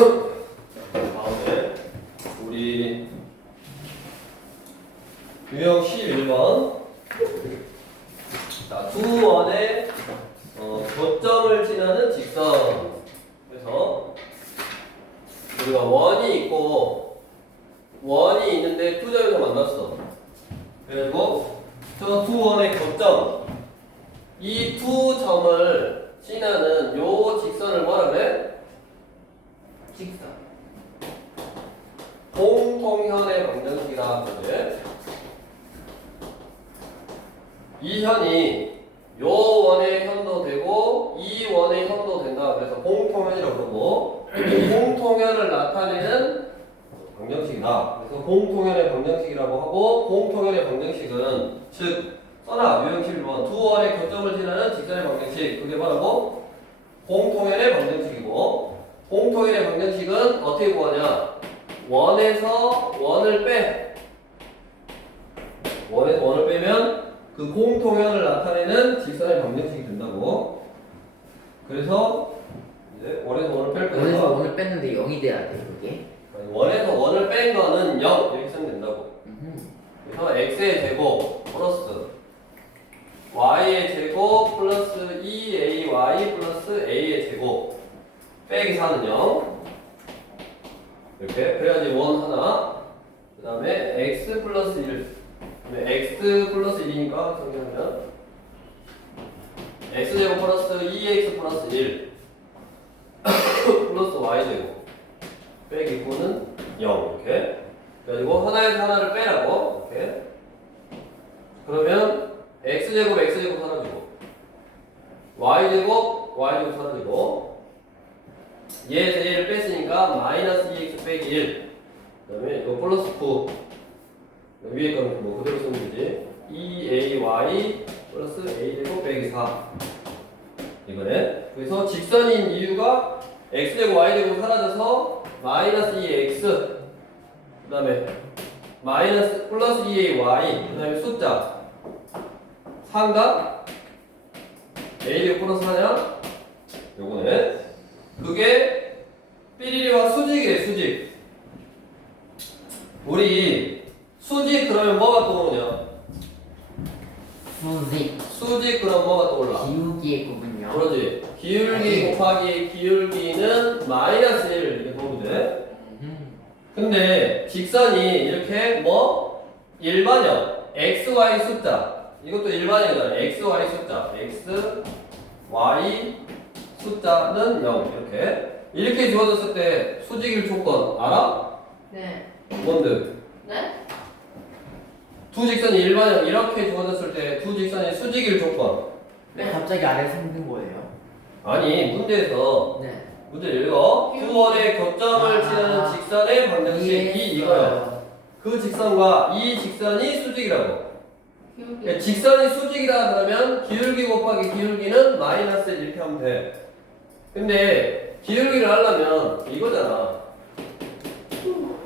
다음에 우리 유형 11번. 자, 두 원의 교점을 지나는 직선. 그래서 우리가 원이 있고 원이 있는데 두 점에서 만났어. 그리고 저 두 원의 교점, 이 두 점을 지나는 요 직선을 뭐라 그래? 직선. 공통현의 방정식이라 그러지. 이 현이 요 원의 현도 되고 이 원의 현도 된다. 그래서 공통현이라고 그러고, 공통현을 나타내는 방정식이다. 그래서 공통현의 방정식이라고 하고, 공통현의 방정식은 즉 써놔. 유형 11번 두 원의 교점을 지나는 직선의 방정식. 그게 뭐라고? 공통현의 방정식이고, 공통현의 방정식은 어떻게 구하냐? 원에서 원을 빼. 원에서 원을 빼면 그 공통현을 나타내는 직선의 방정식이 된다고. 그래서 이제 원에서 원을 뺄 거니까 원에서 원을 뺐는데 0이 돼야 돼 그게. 원에서 원을 뺀 거는 0 이렇게 쓰면 된다고. 그래서 x의 제곱 플러스 y의 제곱 플러스 2ay 플러스 a의 제곱 빼기 4는 0 이렇게. 그래야지 원 하나. 그 다음에 x 플러스 1. x 플러스 1이니까 정리하면 x제곱 플러스 2x 플러스 1 플러스 y제곱 빼기 9는 0 이렇게. 그리고 하나에서 하나를 빼라고 이렇게. 그러면 x제곱 사라지고 y제곱 사라지고 얘에서 얘를 뺐으니까 마이너스 2x 빼기 1. 그 다음에 이거 플러스 9. 위에 거는 뭐 그대로 쓰면 되지. 2ay 플러스 a제곱 빼기 4 이거네. 그래서 직선인 이유가 x제곱 y제곱 사라져서 마이너스 2x 그 다음에 마이너스 플러스 2ay 그 다음에 숫자 4인가? a제곱 플러스 4냐? 요거네. 그게 삐리리와 수직이래. 수직. 우리 수직 그러면 뭐가 떠오르냐? 수직 그럼 뭐가 떠올라? 기울기의 부분요. 그러지. 기울기 곱하기 기울기는 마이너스 1 이렇게 보면 돼. 근데 직선이 이렇게 뭐 일반형 x, y 숫자 이것도 일반형이잖아. x, y 숫자 x, y 숫자는 0 이렇게 주어졌을 때 수직일 조건 알아? 네. 뭔데? 네? 두 직선이 일반형 이렇게 주어졌을 때 두 직선이 수직일 조건. 왜 갑자기 아래에서 힘든 거예요? 아니 문제에서 네. 문제를 읽어. 두 원의 교점을 지나는 직선의 방정식이 이거야. 그 직선과 이 직선이 수직이라고. 그러니까 직선이 수직이다 그러면 기울기 곱하기 기울기는 마이너스 1 이렇게 하면 돼. 근데 기울기를 하려면 이거잖아.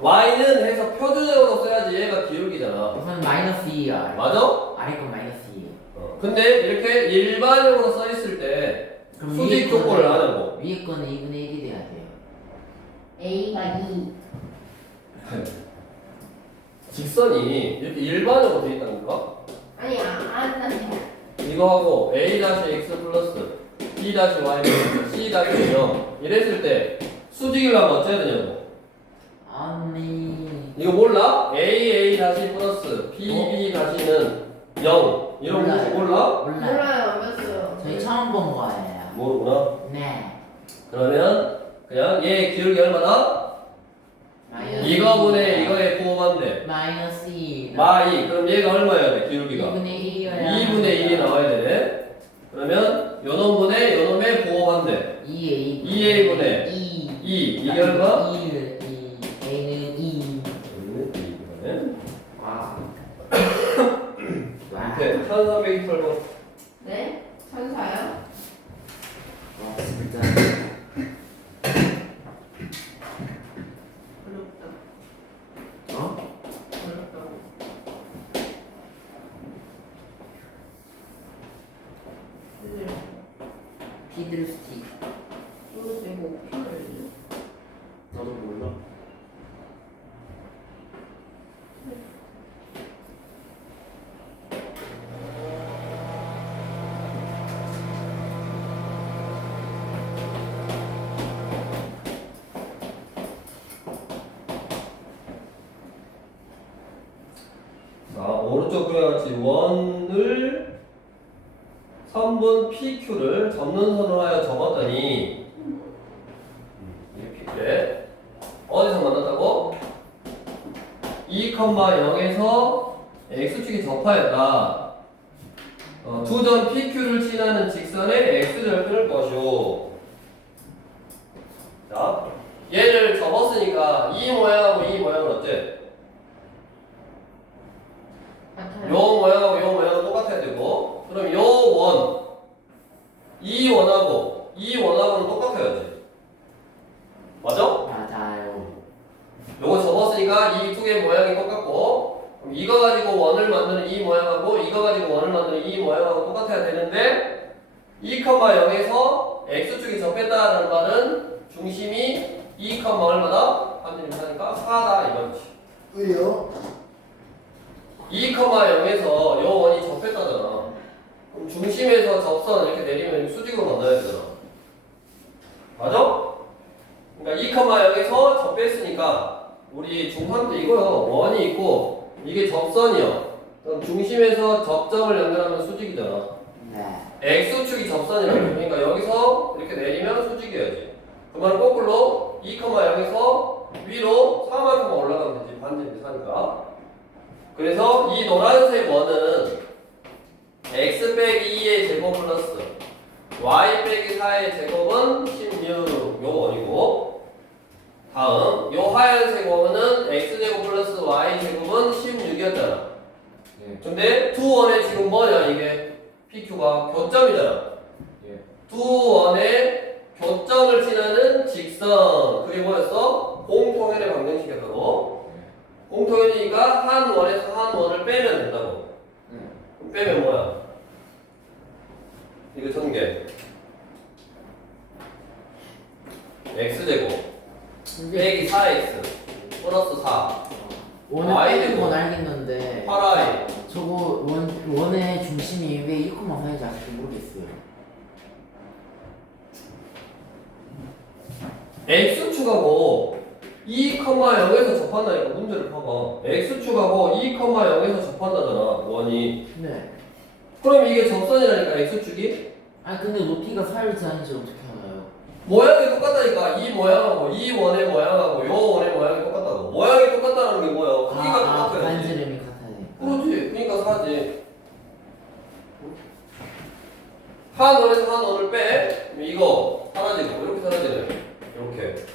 y는 해서 표준적으로 써야지 얘가 기울기잖아. 우선 마이너스 2야. 맞아? 아래 건 마이너스 2. 근데 이렇게 일반적으로 써 있을 때 그럼 수직 조건을 안 하고 위에 거는 2분의 1이 돼야 돼요. A가 2. 직선이 이렇게 일반적으로 돼 있다니까. 아니, 아니. 이거 하고 a-x 플러스 b-y 플러스 c-0 이랬을 때 수직이려면 어째야 되냐고. 아니. 이거 몰라? a 플러스 b-는 0 이런 거 몰라? 몰라요. 몰라요, 안 봤어요. 저희 처음 본 거예요. 모르구나. 네. 그러면 그냥 얘 기울기 얼마나? 마이너스 이거분의 이거에 부호반대 마이너스 2. 마이. 그럼 얘가 얼마여야 돼? 기울기가 2분의 1이어야 2분의 1이 나와야 되네. 그러면 요놈분의 요놈의 부호반대 2a분의 2 이게 얼마? 2. A는 2. 이거는 와. 밑에 1328번. 네? 천사요? 와 진짜. 어렵다. 어? 어렵다고. 피들스틱. 이거 되고 필요해요. 중에 같이 원을 3분 PQ를 접는 선으로 하여 접었더니 이 PQ에 어디서 만났다고? 2,0에서 X축이 접하였다. 두 점 PQ를 지나는 직선의 X절편을 것이오. 자, 얘를 접었으니까 이 모양하고 이 모양은 어째? 같아요. 요 모양하고 요 모양은 똑같아야 되고, 그럼 요 원, 이 원하고 이 원하고는 똑같아야지. 맞아? 맞아요. 요거 접었으니까 이 두 개의 모양이 똑같고, 그럼 이거 가지고 원을 만드는 이 모양하고 이거 가지고 원을 만드는 이 모양하고 똑같아야 되는데 2,0에서 X축이 접했다라는 말은 중심이 2, 얼마다? 반지름 사니까 4다 이거지. 왜요? 2,0에서 요 원이 접했다잖아. 그럼 중심에서 접선 이렇게 내리면 수직으로 만나야 되잖아. 맞아? 그러니까 2,0에서 접했으니까 우리 중3 때 이거요. 원이 있고 이게 접선이요. 그럼 중심에서 접점을 연결하면 수직이잖아. 네. X축이 접선이라고. 그러니까 여기서 이렇게 내리면 수직이어야지. 그 말은 거꾸로 2,0에서 위로 4만큼 올라가면 되지. 반지름 사니까. 그래서 이 노란색 원은 x 빼기 2의 제곱 플러스 y 빼기 4의 제곱은 16 요 원이고, 다음 요 하얀색 원은 x제곱 플러스 y제곱은 16이었잖아. 예. 근데 두 원의 지금 뭐냐 이게 PQ가 교점이잖아. 예. 두 원의 교점을 지나는 직선, 그게 뭐였어? 공통현의 방정식이었다고. 공통현이니까 한 원에서 한 원을 빼면 된다고. 그럼 빼면 뭐야? 이거 전개 x제곱 빼기 4x 플러스 4 원을 Y 빼는 건 제곱. 알겠는데 8i 저거 원의 중심이 왜 2,4인지 아직도 모르겠어요. x축하고 2,0에서 접한다니까. 문제를 봐봐. x축하고 2,0에서 접한다잖아 원이. 네. 그럼 이게 접선이라니까 x축이. 아니 근데 높이가 4일지 아닌지 어떻게 알아요? 모양이 똑같다니까. 이 모양하고 이 원의 모양하고 요 원의 모양이 똑같다고. 모양이 똑같다는 게 뭐야? 크기가 똑같아야지. 반지름이 같아요. 그렇지. 그러니까 사지. 한 원에서 한 원을 빼. 그럼 이거 사라지고 이렇게 사라지네. 이렇게.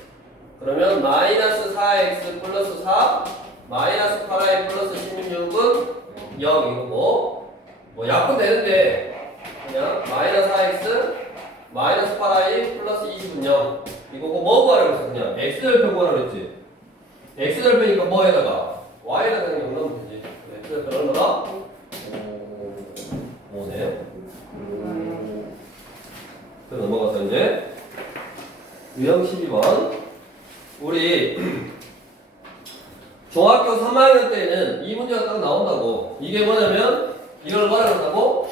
그러면 마이너스 4x 플러스 4 마이너스 8i 플러스 16은 0 이거고, 뭐 약분 되는데 그냥 마이너스 4x 마이너스 8i 플러스 20은 0 이거고, 뭐 구하라고 했어? 그냥 x절편 구하라고 했지. x절편이니까 뭐에다가 y에다가 그냥 0 넣으면 되지. x절편 얼마나? 5네요. 그래서 넘어가서 이제 유형 12번. 우리 중학교 3학년 때는 이 문제가 딱 나온다고. 이게 뭐냐면 이걸 뭐라 그런다고?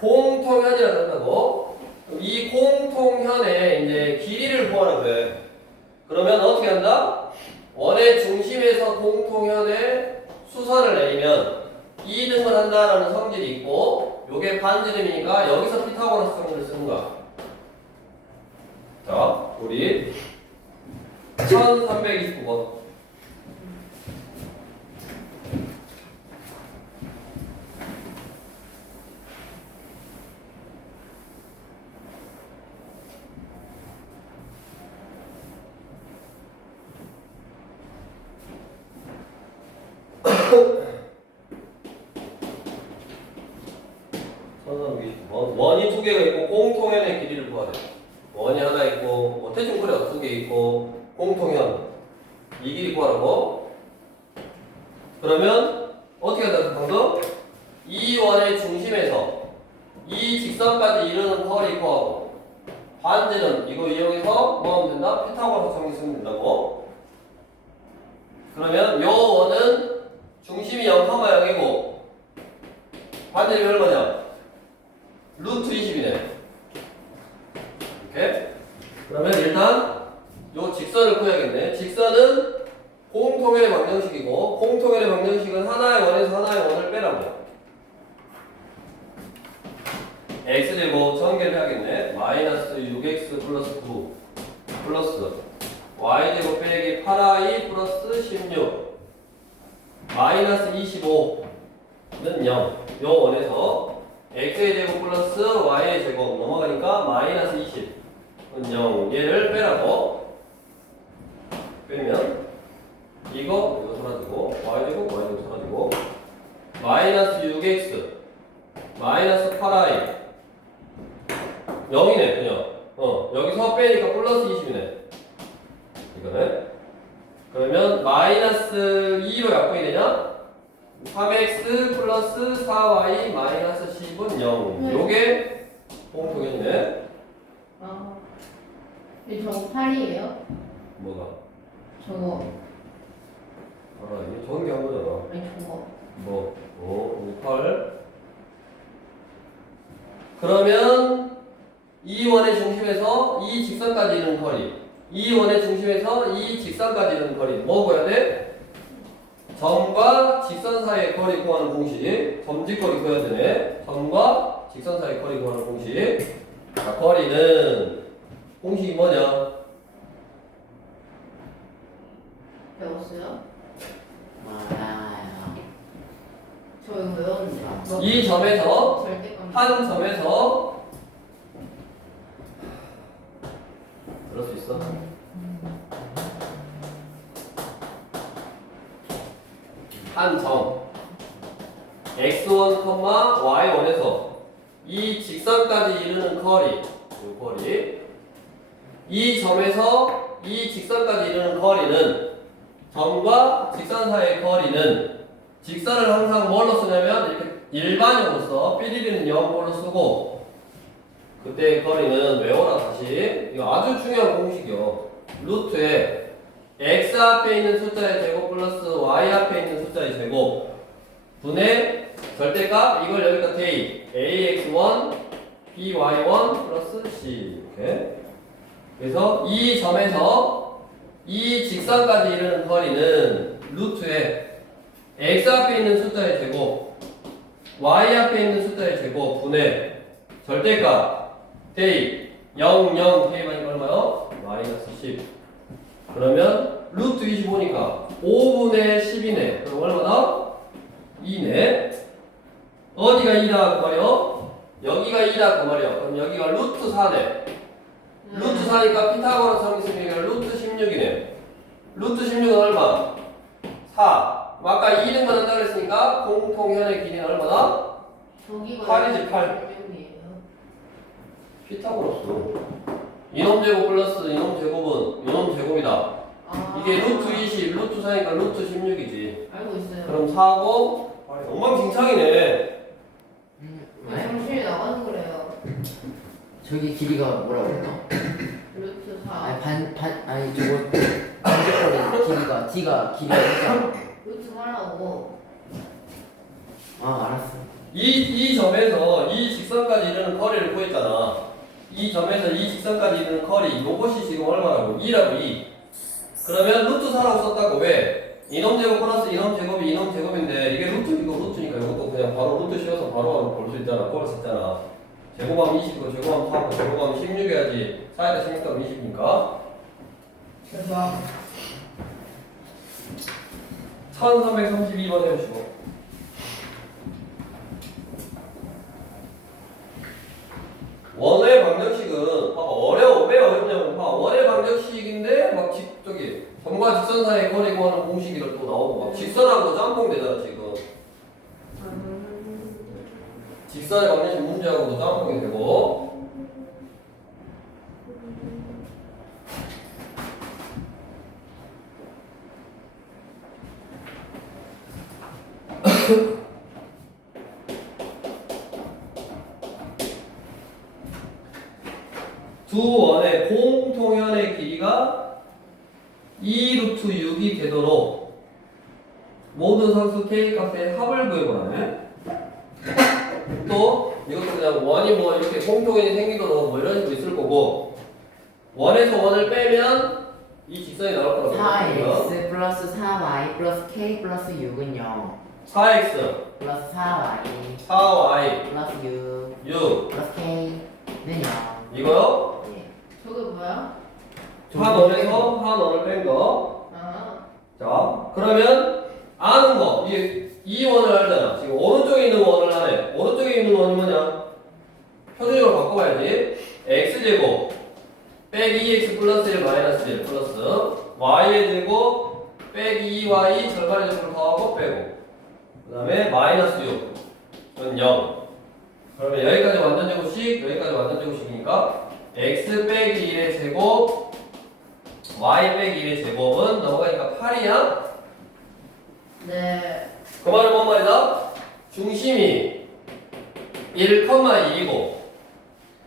공통현이라고 한다고. 이 공통현의 이제 길이를 구하라 그래. 그러면 어떻게 한다? 원의 중심에서 공통현의 수선을 내리면 2등을 한다라는 성질이 있고, 요게 반지름이니까 여기서 피타고라스 성질을 쓰는 거야. 자, 우리 1329번. 원이 두 개가 있고 공통현의 길이를 구하래. 원이 하나 있고 뭐 대충 그래 두 개 있고 공통현 이 길이 구하라고. 그러면 어떻게 한다? 방금 이 원의 중심에서 이 직선까지 이르는 거리 구하고, 반지름 이거 이용해서 뭐 하면 된다? 피타고라스 정리 쓰면 된다고. 그러면 요 원은 중심이 0,0이고 반지름이 얼마냐? 루트 20이네. 이렇게. 그러면 일단 요 직선을 구해야겠네. 직선은 공통현의 방정식이고, 공통현의 방정식은 하나의 원에서 하나의 원을 빼라고. x제곱 전개를 해야겠네. 마이너스 6x 플러스 9 플러스 y제곱 빼기 8y 플러스 16 마이너스 25는 0. 요 원에서 x의 제곱 플러스 y의 제곱 넘어가니까 마이너스 20은 0. 얘를 빼라고. 빼면 이거 사라지고 y제곱 사라지고 마이너스 6x 마이너스 8i 0이네 그냥. 여기서 빼니까 플러스 20이네. 이거는 그러면 마이너스 2로 약분이 되냐? 3x 플러스 4y 마이너스 10은 0. 요게 공통이네. 아. 이 저거 8이에요? 뭐가? 저거. 알아, 이게 전개한 거잖아. 아니 저거. 뭐? 8. 그러면 이 원의 중심에서 이 직선까지 이르는 거리, 이 원의 중심에서 이 직선까지 이르는 거리 뭐 구해야 돼? 점과 직선 사이의 거리 구하는 공식. 점직거리 구해야 되네. 점과 직선 사이의 거리 구하는 공식. 자, 거리는 공식이 뭐냐? 배웠어요? 알아요. 저 이거 외웠는데. 이 점에서 절대감. 한 점에서 그럴 수 있어? 한 점 x1, y1에서 이 직선까지 이르는 거리, 이 거리. 이 점에서 이 직선까지 이르는 거리는 점과 직선 사이의 거리는 직선을 항상 뭘로 쓰냐면 이렇게 일반형으로 써. 삐리리는 0으로 쓰고 그때의 거리는 외워라 다시. 이거 아주 중요한 공식이요. 루트에 x 앞에 있는 숫자의 제곱 플러스 y 앞에 있는 숫자의 제곱 분의 절대값 이걸 여기다 대입 ax1 by1 플러스 c 이렇게. 그래서 이 점에서 이 직선까지 이르는 거리는 루트에 x 앞에 있는 숫자의 제곱 y 앞에 있는 숫자의 제곱 분의 절대값 대입 0, 0 대입하니까 얼마요? 마이너스 10. 그러면 루트 25니까 5분의 10이네. 그럼 얼마나? 2네. 어디가 2다 그 말이요? 여기가 2다 그 말이요. 그럼 여기가 루트 4네. 루트 4니까 피타고라스 함수니까 루트 16이네. 루트 16은 얼마? 4. 아까 2등분 한다고 했으니까 공통현의 길이는 얼마나? 저기가 8이지, 8. 16이에요. 피타고라스. 이놈 제곱 플러스 이놈 제곱은 이놈 제곱이다. 아. 이게 루트 20, 루트 4니까 루트 16이지. 알고 있어요. 그럼 4고 엉망진창이네. 왜 정신이 나가서 그래요? 저기 길이가 뭐라고 했어? 루트 4. 아니 저거 반대거리 길이가 D가 길이가 있잖아. 루트 4라고. 아 알았어. 이 점에서 이 직선까지 이르는 거리를 구했잖아. 이 점에서 이 직선까지 이르는 거리 이것이 지금 얼마라고? 2라고 2. 그러면 루트 4라고 썼다고 왜? 이놈 제곱 플러스 이놈 제곱이 이놈 제곱인데 이게 루트니까 이것도 그냥 바로 루트 씌워서 바로 볼 수 있잖아. 꼴을 썼잖아. 제곱하면 20고 제곱하면 4고 제곱하면 16 해야지. 4에다 16하면 20이니까. 그래서 1332번 해주시고. 원의 방정식은 봐봐 어려워. 왜 어렵냐면 봐봐 원의 방정식인데 막 저기 점과 직선 사이의 거리 구하는 공식이라 또 나오고 막 직선하고 짬뽕 되잖아 지금. 직선의 방정식 문제하고도 짬뽕이 되고. 두 원의 공통현의 길이가 2루트 6이 되도록 모든 상수 k 값의 합을 구해보라네. 또 이것도 그냥 원이 뭐 이렇게 공통현이 생기도록 뭐 이런 식으로 있을 거고 원에서 원을 빼면 이 직선이 나올 거라고. 4x 플러스 4y 플러스 k 플러스 6은 0. 4x 플러스 4y 4y 플러스 6 6 플러스 k는 0. 이거요? 예. 저게 뭐야? 한 원에서 한 원을 뺀 거. 아, 자, 그러면 아는 거. 이 원을 알잖아. 지금 오른쪽에 있는 원을 하네. 오른쪽에 있는 원이 뭐냐? 표준식으로 바꿔봐야지. x제곱 빼기 2x 플러스 1 마이너스 1 플러스 y의 제곱 빼기 2y 절반의 제곱을 더하고 빼고 그 다음에 마이너스 6 이건 0. 그러면 여기까지 완전 제곱식, 여기까지 완전 제곱식이니까 x 빼기 1의 제곱 y 빼기 1의 제곱은 넘어가니까 8이야? 네. 그 말은 뭔 말이다? 중심이 1,1이고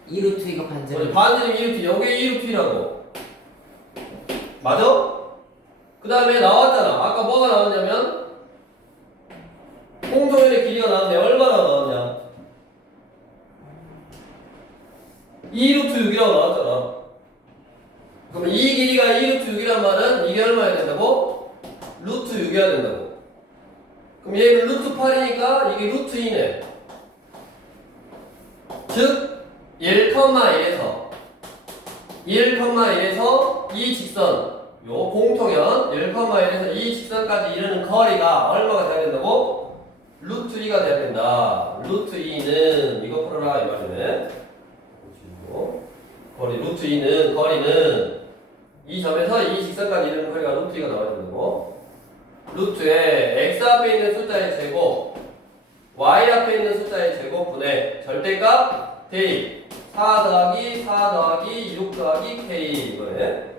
2루트 이거 반절. 반지름 2루트, 여기에 2루트라고 맞아? 그 다음에 나왔잖아. 아까 뭐가 나왔냐면 공통연의 길이가 나왔는데 얼마나 나왔냐? 2루트 6이라고 나왔잖아. 그럼 이 길이가 2루트 6이란 말은 이게 얼마야 된다고? 루트 6이어야 된다고. 그럼 얘는 루트 8이니까 이게 루트 2네. 즉 1,1에서 1,1에서 이 직선 요 공통연 1,1에서 이 직선까지 이르는 거리가 얼마가 돼야 된다고? 루트 2가 돼야 된다. 루트 2는 이거 풀어라 이 말이네. 거리 루트 2는 거리는 이 점에서 이 직선까지 이르는 거리가 루트 2가 나와야 된다고. 루트에 x 앞에 있는 숫자의 제곱 y 앞에 있는 숫자의 제곱분의 절대값 대입 4 더하기 4 더하기 6 더하기 k 이거네.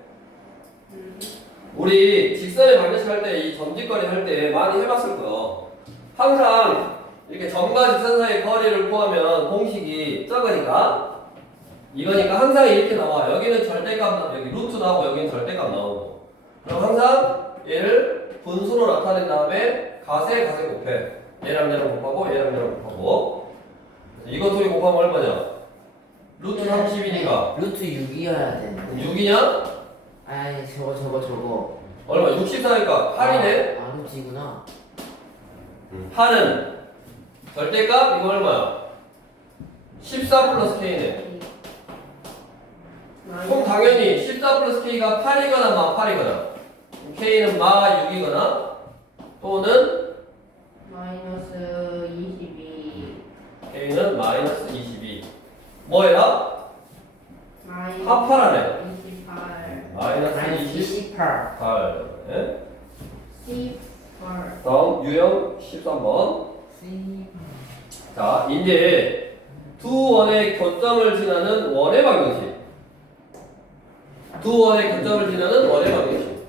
우리 직선의 방정식 할 때 이 점직거리 할 때 많이 해봤을 거예요. 항상 이렇게 점과 직선 사이의 거리를 구하면 공식이 적으니까 이거니까 항상 이렇게 나와. 여기는 절대값, 여기 루트 나오고 여기는 절대값 나오고. 그럼 항상 얘를 분수로 나타낸 다음에 가세 곱해. 얘랑 얘랑 곱하고 얘랑 얘랑 곱하고. 이거 둘이 곱하면 얼마냐? 루트 30이니까 루트 6이어야 되는데. 6이냐? 아니 저거. 얼마? 64니까 8이네? 아 루트이구나. 8은 절대값 이거 얼마야? 14 플러스 k네. 그럼 당연히 14 플러스 k가 8이거나 마 8이거나 k는 마 6이거나 또는 마이너스 22. k는 마이너스 22 뭐해라? 마이너스 합하라네. 28. 마이너스 28. 28 네? 18. 다음 유형 13번 자 이제 두 원의 교점을 지나는 원의 방정식 두 원의 교점을 지나는 원의 방정식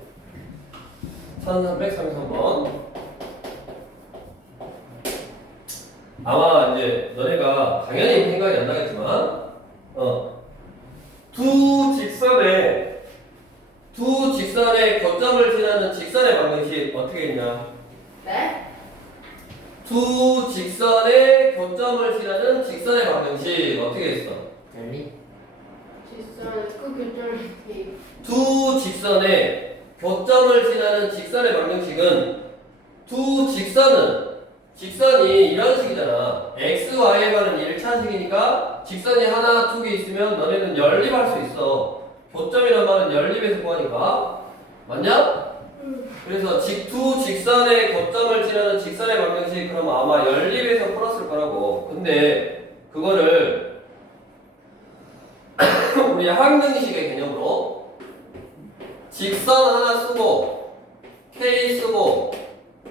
1333번 아마 이제 너네가 당연히 생각이 안 나겠지만 두 직선의 교점을 지나는 직선의 방정식 어떻게 했냐? 네? 두 직선의 교점을 지나는 직선의 방정식 어떻게 했어? 열리? 직선 그 교점이 두 직선의 교점을 지나는 직선의 방정식은 두 직선이 이런 식이잖아. x, y에 관한 1차식이니까 직선이 하나, 두 개 있으면 너네는 연립할 수 있어. 교점이란 말은 연립에서 구하니까. 맞냐? 그래서 두 직선의 교점을 지나는 직선의 방정식 그러면 아마 연립에서 풀었을 거라고. 근데 그거를 우리 항등식의 개념으로 직선 하나 쓰고 K 쓰고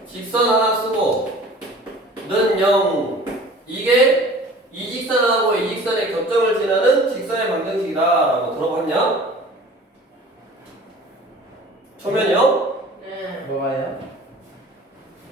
직선 하나 쓰고 는 0 이게 이 직선하고 이 직선의 교점을 지나는 직선의 방정식이다 라고 들어봤냐? 초면이요? 네. 뭐가요?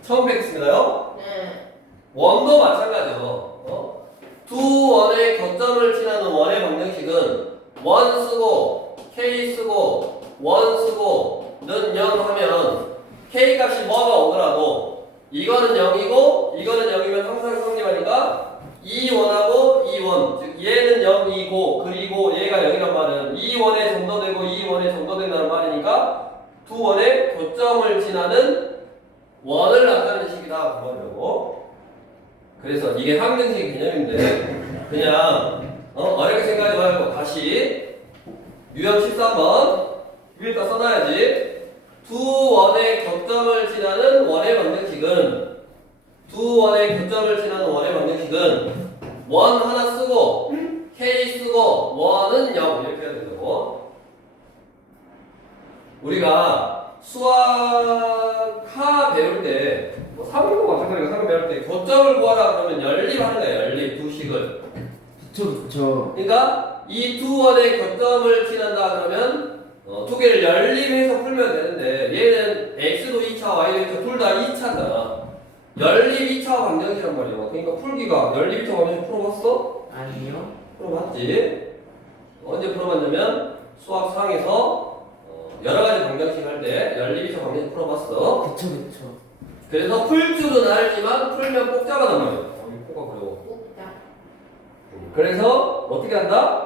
처음 뵙겠습니다요. 네. 원도 마찬가지요. 두 원의 교점을 지나는 원의 방정식은 원 쓰고 K 쓰고 원 쓰고 는 0 하면 K 값이 뭐가 오더라도 이거는 0이고 이거는 0이면 항상 성립하니까 이 원하고 이 원, 즉 얘는 0이고 그리고 얘가 0이란 말은 이 원에 점도되고 이 원에 점도된다는 말이니까 두 원의 교점을 지나는 원을 나타내는 식이다 그러려고. 그래서 이게 항등식의 개념인데 그냥 어렵게 생각하지 말고 다시 유형 13번 위에다 써놔야지. 두 원의 격점을 지나는 원의 방정식은 원 하나 쓰고 K 쓰고 원은 0 이렇게 해야 된다고. 우리가 수학 하 배울 때 뭐 3도 마찬가지가 3 배울 때 교점을 구하라 그러면 연립하는 거야. 연립 두 식을. 그쵸. 그러니까 이 두 원의 교점을 지난다 그러면 두 개를 연립해서 풀면 되는데 얘는 x도 2차, y도 2차, 둘 다 2차잖아. 연립 2차 방정식이란 말이야. 그러니까 풀기가 연립 2차 방정식 풀어봤어? 아니요. 풀어봤지. 언제 풀어봤냐면 수학 상에서 여러 가지 방정식 할 때 연립 2차 방정식 풀어봤어. 그쵸. 그래서 풀 줄은 알지만 풀면 꼭 잡아단 말이야. 이 코가 그려워. 꼭다. 그래서 어떻게 한다?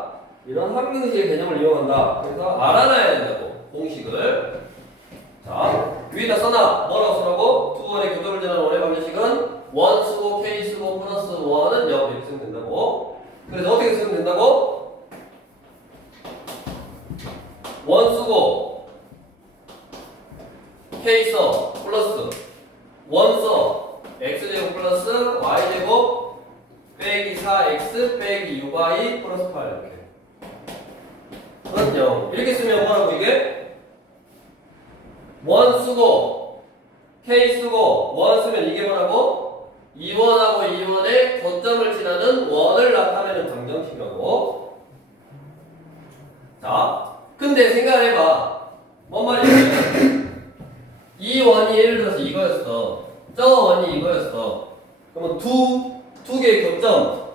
이런 항등식의 개념을 이용한다. 그래서 알아놔야 된다고 공식을. 자 위에다 써놔. 뭐라고 쓰라고? 두 원의 교점을 지나는 원의 방정식은 원 쓰고 k 쓰고 플러스 원은 0 이렇게 쓰면 된다고. 그래서 어떻게 쓰면 된다고? 원 쓰고 k 써 플러스 원 써 x제곱 플러스 y제곱 빼기 4x 빼기 6y 플러스 8 이렇게. 그건 0. 이렇게 쓰면 뭐라고 이게? 원 쓰고 k 쓰고 원 쓰면 이게 뭐라고? 2원하고 2원의 거점을 지나는 원을 나타내는 방정식이라고. 자, 근데 생각해봐. 뭔 말이냐면 이 원이 예를 들어서 이거였어. 저 원이 이거였어. 그러면 두 개의 교점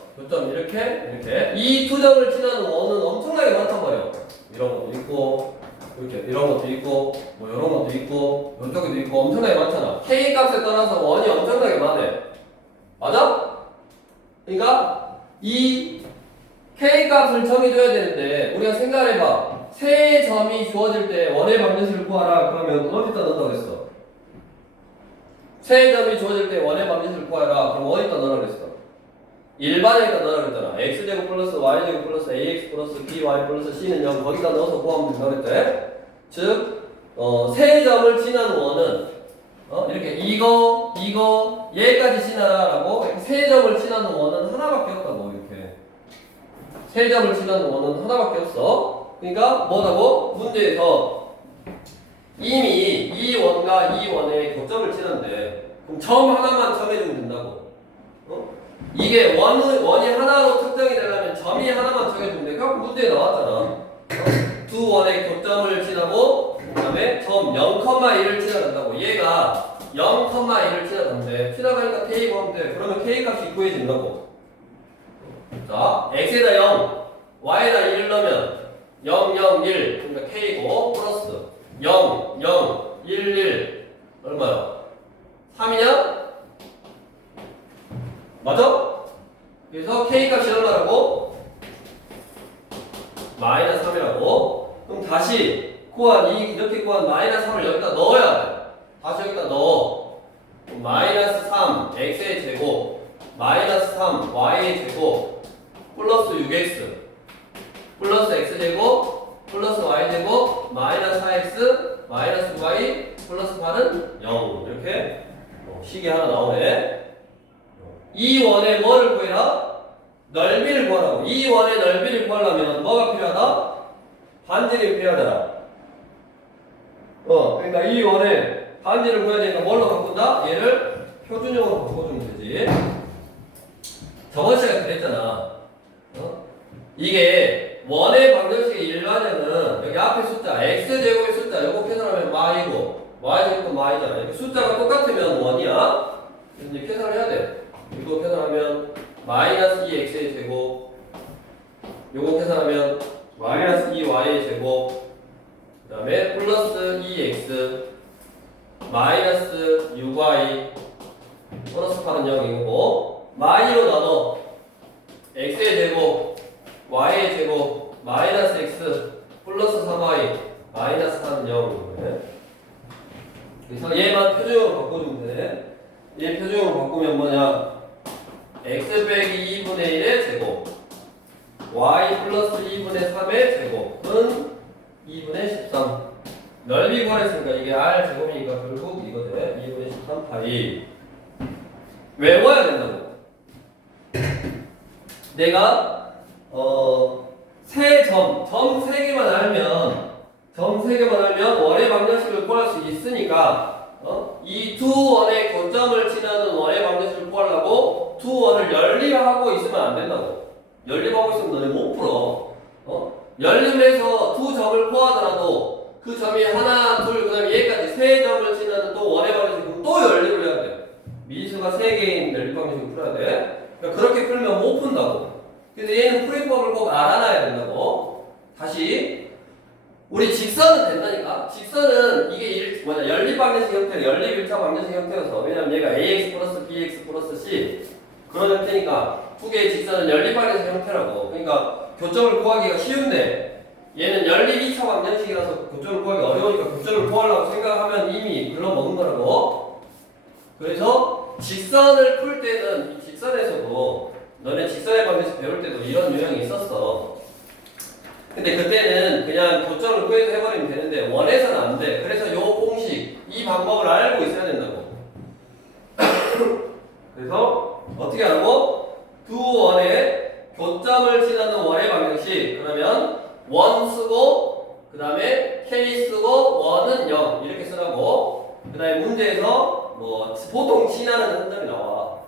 이렇게 이 두 점을 지나는 원은 엄청나게 많단 말이야. 이런 것도 있고 이렇게 이런 것도 있고 뭐 이런 것도 있고 이쪽에도 있고 엄청나게 많잖아. k 값에 따라서 원이 엄청나게 많아. 맞아? 그러니까 이 k 값을 정해줘야 되는데 우리가 생각해봐. 세 점이 주어질 때 원의 방정식을 구하라 그러면 어디다 넣는다고 했어? 세 점이 주어질 때 원의 방정식을 구하라 그럼 어디다 넣으라고 했어? 일반에다 넣으라고 했잖아. x제곱 플러스 y제곱 플러스 ax 플러스 by 플러스 c는 0 거기다 넣어서 구하면 된다고 했대. 즉 세 점을 지나는 원은 이렇게 이거 얘까지 지나라라고 세 점을 지나는 원은 하나밖에 없다고. 이렇게 세 점을 지나는 원은 하나밖에 없어. 그러니까 뭐라고? 문제에서 이미 이 원과 이 원의 교점을 지난데 그럼 점 하나만 정해주면 된다고. 이게 원이 하나로 특정이 되려면 점이 하나만 정해주면 돼. 그래서 문제에 나왔잖아. 두 원의 교점을 지나고 그 다음에 점 0,1을 지나간다고. 얘가 0,1을 지나간대. 지나가니까 k 구하면 돼. 그러면 k 값이 구해진다고. 자, x에다 0, y에다 1을 넣으면 0, 0, 1 그러니까 k고 플러스 0, 0, 1, 1 얼마야? 3이냐? 맞아? 그래서 k 값이 얼마라고? 마이너스 3이라고. 그럼 다시 이렇게 구한 마이너스 3을 여기다 넣어야 돼. 다시 여기다 넣어. 마이너스 3 x의 제곱 마이너스 3 y의 제곱 플러스 6x 플러스 x제곱 플러스 y제곱 마이너스 4x 마이너스 y 플러스 8은 0 이렇게 식이 하나 나오네. 이 원의 뭐를 구해라? 넓이를 구하라고. 이 원의 넓이를 구하려면 뭐가 필요하다? 반지름이 필요하잖아. 그러니까 이 원의 반지를 구해야 되니까 뭘로 바꾼다? 얘를 표준형으로 바꿔주면 되지. 저번 시간에 그랬잖아. 이게 원의 방정식의 일반형은 여기 앞에 숫자 x제곱의 숫자 이거 계산하면 y고 y제곱은 y잖아. 이렇게 숫자가 똑같으면 원이야. 그래서 이제 계산을 해야 돼. 이거 계산하면 마이너스 2x의 제곱 요거 계산하면 마이너스 2y의 제곱 그 다음에 플러스 2x 마이너스 6y 플러스 8은 0이고 마이로 나눠 x의 제곱 y의 제곱 마이너스 x 플러스 3y 마이너스 4는 0이거든. 그래서 얘만 표준형으로 바꿔주면 돼. 얘 표준형으로 바꾸면 뭐냐? x 빼기 2분의 1의 제곱 y 플러스 2분의 3의 제곱은 2분의 13. 넓이 구하랬으니까 이게 r 제곱이니까 결국 이거 돼. 2분의 13 파이. 외워야 된다고. 내가 점 3개만 알면 원의 방정식을 구할 수 있으니까 이 두 원의 교점을 지나는 원의 방정식을 구하려고 두 원을 연립하고 있으면 안 된다고. 연립하고 있으면 너네 못 풀어. 연립해서 두 점을 구하더라도 그 점이 하나, 둘, 그 다음에 얘까지 세 점을 지나는 또 원의 방정식을 또 연립을 해야 돼. 미수가 3개인 연립 방정식을 풀어야 돼. 그러니까 그렇게 풀면 못 푼다고. 그래서 얘는 풀이법을 꼭 알아놔야 된다고. 다시 우리 직선은 된다니까. 직선은 이게 연립 방정식 형태, 연립 1차 방정식 형태여서 왜냐면 얘가 ax 플러스 bx 플러스 c 그런 형태니까 두 개의 직선은 연립 방정식 형태라고. 그러니까 교점을 구하기가 쉬운데 얘는 연립 2차 방정식이라서 교점을 구하기 어려우니까 교점을 구하려고 생각하면 이미 글러먹은 거라고. 그래서 직선을 풀 때는 이 직선에서도 너네 직선의 방정식 배울 때도 이런 유형이 있었어. 근데 그때는 그냥 교점을 구해서 해버리면 되는데 원에서는 안 돼. 그래서 요 공식, 이 방법을 알고 있어야 된다고. 그래서 어떻게 하라고? 두 원의 교점을 지나는 원의 방정식. 그러면 원 쓰고 그 다음에 k 쓰고 원은 0 이렇게 쓰라고. 그 다음에 문제에서 뭐 보통 지나는 한 점이 나와.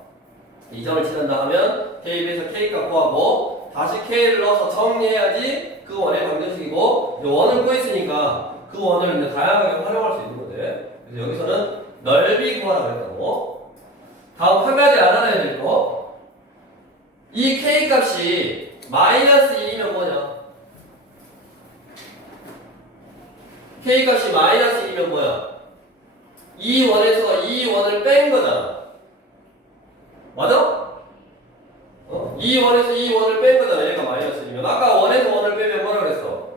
이 점을 지난다 하면 k에서 k값 구하고 다시 k를 넣어서 정리해야지 그 원의 방정식이고 원을 구했으니까 그 원을 이제 다양하게 활용할 수 있는 건데 그래서 여기서는 넓이 구하라고 했다고. 다음 한 가지 알아놔야 될 거. 이 k 값이 마이너스 1이면 뭐냐? k 값이 마이너스 1이면 뭐야? 이 원에서 이 원을 뺀 거잖아. 맞아? 이 원에서 이 원을 뺀 거잖아. 얘가 마이너스 1이면. 아까 원에서 원을 빼면 뭐라 그랬어?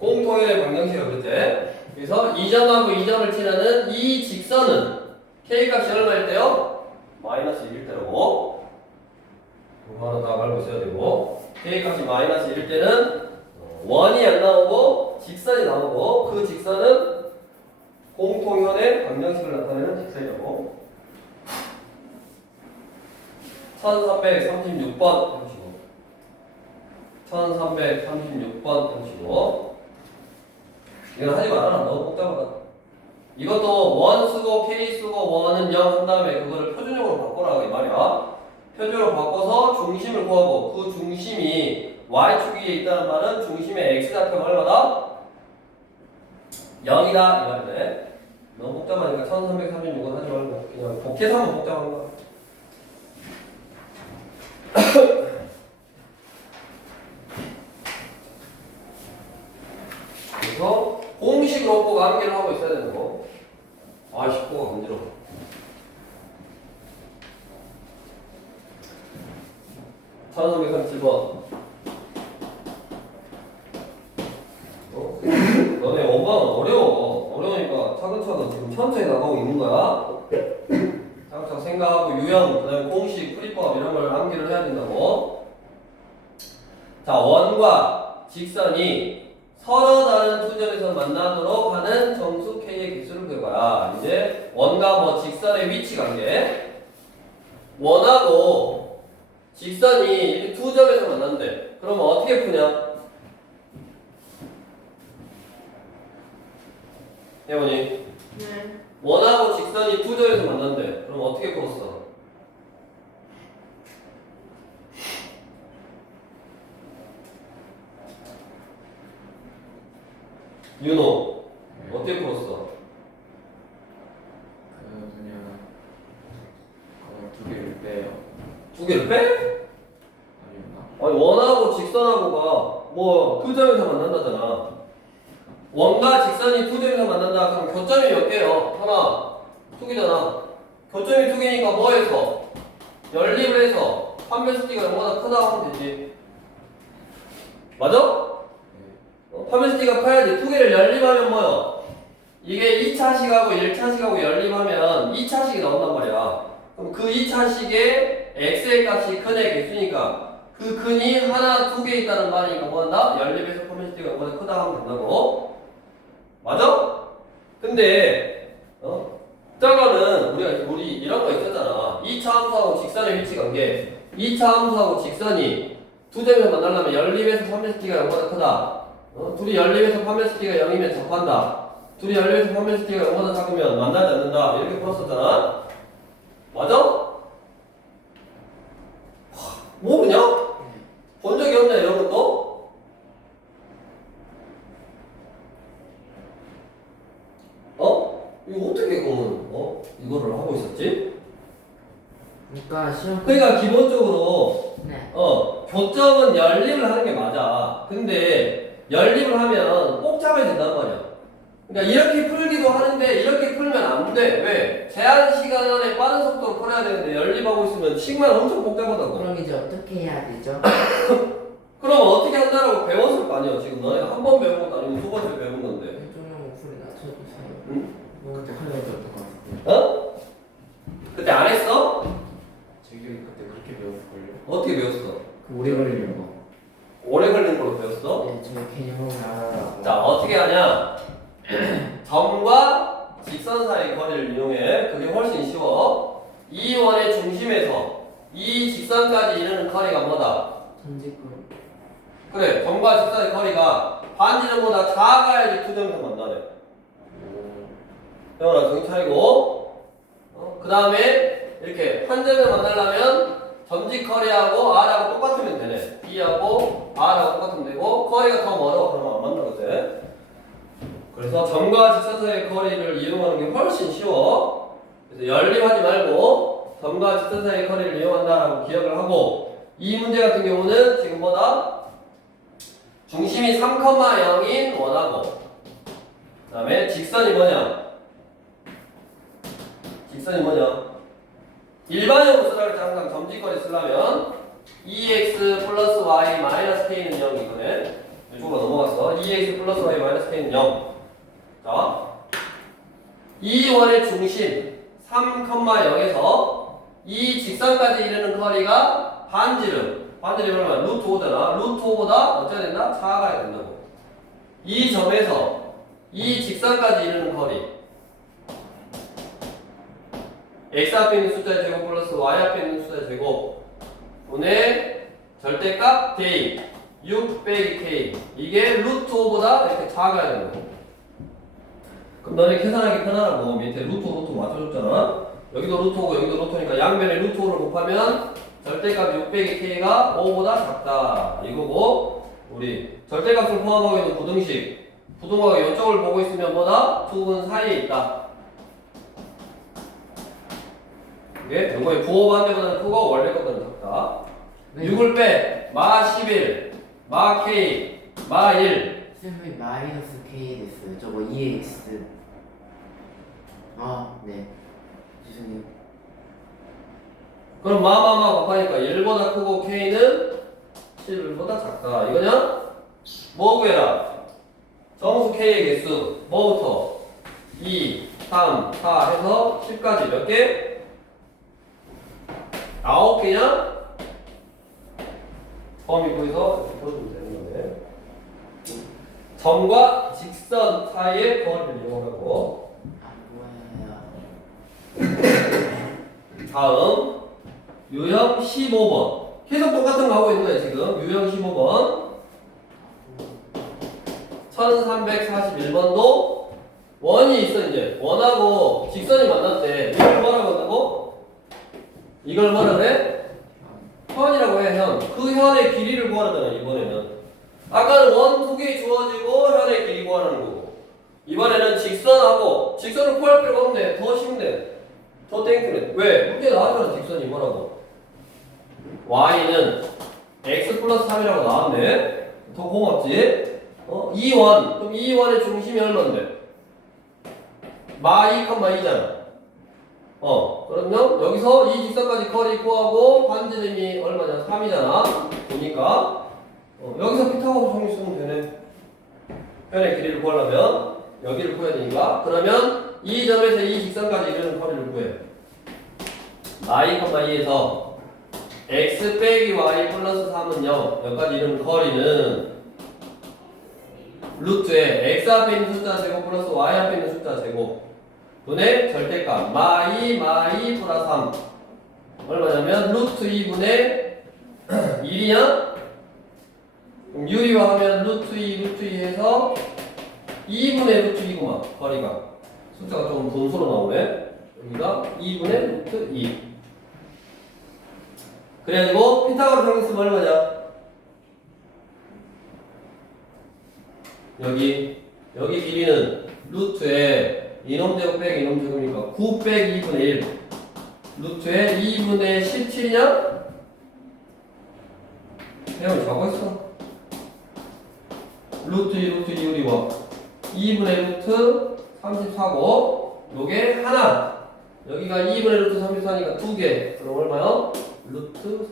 공통연의 방정식이라고 그랬지? 그래서 이 점하고 이 점을 지나는 이 직선은 k 값이 얼마일 때요? 마이너스 1일 때라고. 이거 하나 다 알고 있어야 되고 k 값이 마이너스 1일 때는 원이 안 나오고 직선이 나오고 그 직선은 공통연의 방정식을 나타내는 직선이라고. 1336번 해보시고 1336번 해보시고 이건 하지 말아라. 너무 복잡하다. 이것도 원 쓰고 k 쓰고 원은 0 한 다음에 그거를 표준형으로 바꿔라 이 말이야. 표준으로 바꿔서 중심을 구하고 그 중심이 y축 위에 있다는 말은 중심의 x좌표가 얼마다? 0이다 이 말이네. 너무 복잡하니까 1336은 하지 말고 그냥 복해서만 복잡한 거야. 그래서 공식으로 꼭 암기를 하고 있어야 되는 거. 아, 19가 간지러워. (1337번) 너네 5번 어려우니까 차근차근 지금 천천히 나가고 있는 거야. 차근차근 생각하고 유형, 그 다음에 공식, 풀이법 이런 걸 암기를 해야 된다고. 자, 원과 직선이 서로 다른 두 점에서 만나도록 하는 정수 k의 개수를 구해봐야. 이제 원과 뭐 직선의 위치 관계. 원하고 직선이 이렇게 두 점에서 만난대. 그러면 어떻게 푸냐? 혜원이. 네. 원하고 직선이 두 점에서 만난대. 그럼 어떻게 풀었어? 윤호 어떻게 풀었어? 그냥 두 개를 빼요. 두 개를 빼? 아니었나? 아니 원하고 직선하고가 뭐 두 점에서 만난다잖아. 원과 직선이 두 점에서 만난다. 그럼 교점이 몇 개요? 하나, 두 개잖아. 교점이 두 개니까 뭐해서? 연립을 해서 판별수띠가 0보다 크다 하면 되지. 맞아? 판별수띠가 커야지. 두 개를 연립하면 뭐요? 이게 2차식하고 1차식하고 연립하면 2차식이 나온단 말이야. 그럼 그 2차식에 x의 값이 근의 개수니까 그 근이 하나, 두 개 있다는 말이니까 뭐한다? 연립에서 포메시티가 이거보다 크다 하면 된다고. 맞아? 근데 저거는 우리 이런 거 있었잖아. 2차 함수하고 직선의 위치 관계. 2차 함수하고 직선이 두 점에서 만나려면 연립에서 포메시티가 0보다 크다. 둘이 연립에서 포메시티가 0이면 접한다. 둘이 연립에서 포메시티가 0보다 작으면 만나지 않는다. 이렇게 풀었었잖아. 맞아? 모르냐? 본 적이 없냐 이런 것도? 이거 어떻게 그러면 이거를 하고 있었지? 그러니까 시험 그러니까 기본적으로 네. 교점은 연립을 하는 게 맞아. 근데 연립을 하면 꼭 잡아야 된단 말이야. 그러니까 이렇게 풀기도 하는데 이렇게 풀면 안 돼. 왜? 제한 시간 안에 빠른 속도로 풀어야 되는데 연립하고 있으면 식만 엄청 복잡하다고. 그럼 이제 어떻게 해야 되죠? 그럼 어떻게 한다라고 배웠을 거 아니야. 지금 너네가 한 번 배운 것도 아니고 두 번째 배운 건데. 좀 목소리 낮춰주세요. 응? 너무 할려졌던 것 같아요. 그때 안 했어? 저기 그때 그렇게 배웠을걸요? 어떻게 배웠어? 그 오래 걸리는 거. 오래 걸린 걸로 배웠어? 네, 저 개념을 알아라고. 자, 어떻게 하냐? 점과 직선 사이의 거리를 이용해. 그게 훨씬 쉬워. 이 원의 중심에서 이 직선까지 이르는 거리가 뭐다? 전직구. 그래, 점과 직선의 거리가 반지름보다 작아야지 두 점에서 만나네. 영원아, 정신 차리고. 그 다음에 이렇게 한 점에 만나려면 점직 거리하고 R하고 똑같으면 되네. B하고 R하고 똑같으면 되고, 거리가 더 멀어. 그러면 안 만나거든. 그래서 점과 직선 사이의 거리를 이용하는 게 훨씬 쉬워. 그래서 연립하지 말고 점과 직선 사이의 거리를 이용한다라고 기억을 하고, 이 문제 같은 경우는 지금 뭐다? 중심이 3,0인 원하고, 그 다음에 직선이 뭐냐? 직선이 뭐냐? 일반적으로 쓰라 그랬지. 항상 점직거리 쓰려면 EX 플러스 Y 마이너스 K는 0이거든. 이쪽으로 넘어갔어. EX 플러스 Y 마이너스 K는 0. 자, 이 원의 중심 3,0에서 이 직선까지 이르는 거리가 반지름. 반지름이 얼마야? 루트 5잖아. 루트 5보다 어쩌야 된다? 작아야 된다고. 이 점에서 이 직선까지 이르는 거리. x 앞에 있는 숫자의 제곱 플러스 y 앞에 있는 숫자의 제곱 분의 절대값 k 6 빼기 k. 이게 루트 5보다 이렇게 작아야 되는 거. 그럼 너네 계산하기 편하라고 밑에 루트 맞춰줬잖아. 여기도 루트 5고 여기도 루트니까 양변에 루트 5를 곱하면 절대값 6 빼기 k가 5보다 작다 이거고, 우리 절대값을 포함하고 있는 부등식 부등호가 이쪽을 보고 있으면 뭐다? 두 분 사이에 있다. 이게 요거의 부호 반대보다는 크고 원래 것보다는 작다. 네. 6을 빼 마 11 마 k 마 1. 쌤이 마이너스 K 됐어요. 저거 EX. 아, 네. 죄송해요. 그럼 마마마 곱하니까 1보다 크고 k는 11보다 작다. 이거냐? 뭐 구해라? 정수 k의 개수 뭐부터? 2, 3, 4 해서 10까지 몇 개? 9개냐? 범위 구해서 이렇게 풀어주면 되는 건데, 점과 직선 사이의 거리를 이용하고. 안 보여요. 다음 유형 15번 계속 똑같은 거 하고 있는 거야 지금. 유형 15번 1341번도 원이 있어. 이제 원하고 직선이 만났대. 이걸 뭐라고 한다고? 이걸 뭐라 그래? 현이라고 해. 현. 그 현의 길이를 구하라잖아 이번에는. 아까는 원 두 개 주어지고 현의 길이 구하라는 거고, 이번에는 직선하고. 직선을 구할 필요가 없네. 더 쉽네. 더 땡큐네. 왜? 문제 나왔잖아. 직선이 뭐라고? y는 x 플러스 3이라고 나왔네. 더 고맙지? 2원. 그럼 2원의 중심이 얼마인데? 마 2,2잖아. 그러면 여기서 이 직선까지 거리 구하고 반지름이 얼마냐? 3이잖아. 보니까 여기서 피타고라스 정리 쓰면 되네. 편의 길이를 구하려면 여기를 구해야 되니까. 그러면 이 점에서 이 직선까지 이르는 거리를 구해. i, 2에서 x 빼기 y 플러스 3은 0 여기까지 이르는 거리는 루트에 x 앞에 있는 숫자 제곱 플러스 y 앞에 있는 숫자 제곱 분의 절대값 마이 플러스 3 얼마냐면 루트 2분의 1이냐? 그럼 유리화하면 루트 2 해서 2분의 루트 2구만 거리가 숫자가 좀 분수로 나오네. 여기가 2분의 루트 2 그래가지고 피타고라스 정리 쓰면 얼마냐? 여기 길이는 루트에 이놈 제곱 빼기 이놈 제곱이니까 9 빼기 2분의 1 루트에 2분의 17이냐? 태영이 자고 있어. 루트 2 우리와 2분의 루트 34고 요게 하나 여기가 2분의 루트 34니까 2개 그럼 얼마요? 루트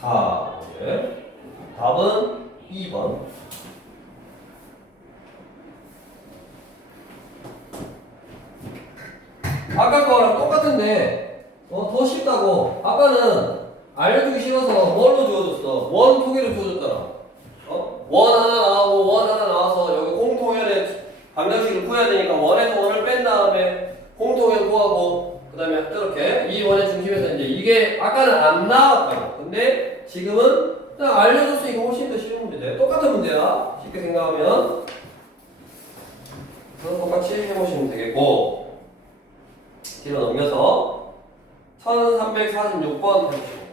34 네. 답은 2번. 아까 거랑 똑같은데 더 쉽다고. 아까는 알려주기 싫어서 뭘로 주어줬어? 원 토기로 주어줬잖아. 원 하나 나오고 원 하나 나와서 여기 공통연의 방정식을 구해야 되니까 원에서 원을 뺀 다음에 공통연 구하고 그 다음에 이렇게 이 원의 중심에서 이제 이게 아까는 안 나왔다고. 근데 지금은 그냥 알려줬으니까 훨씬 더 쉬운 문제돼. 똑같은 문제야. 쉽게 생각하면 그래서 똑같이 해보시면 되겠고 뒤로 넘겨서 1346번 해보시고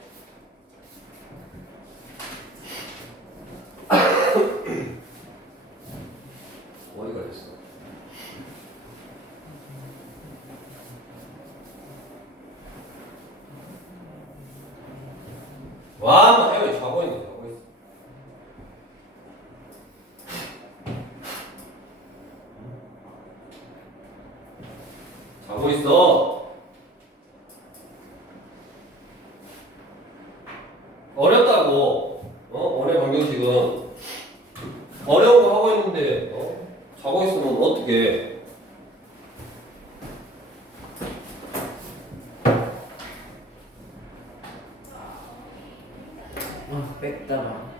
어디가 됐어? 와, 혜영이 자고 있네, 자고 있어. 자고 있어. 어렵다고. 원의 방정식은 어려운 거 하고 있는데 자고 있으면 어떡해. 뺐다가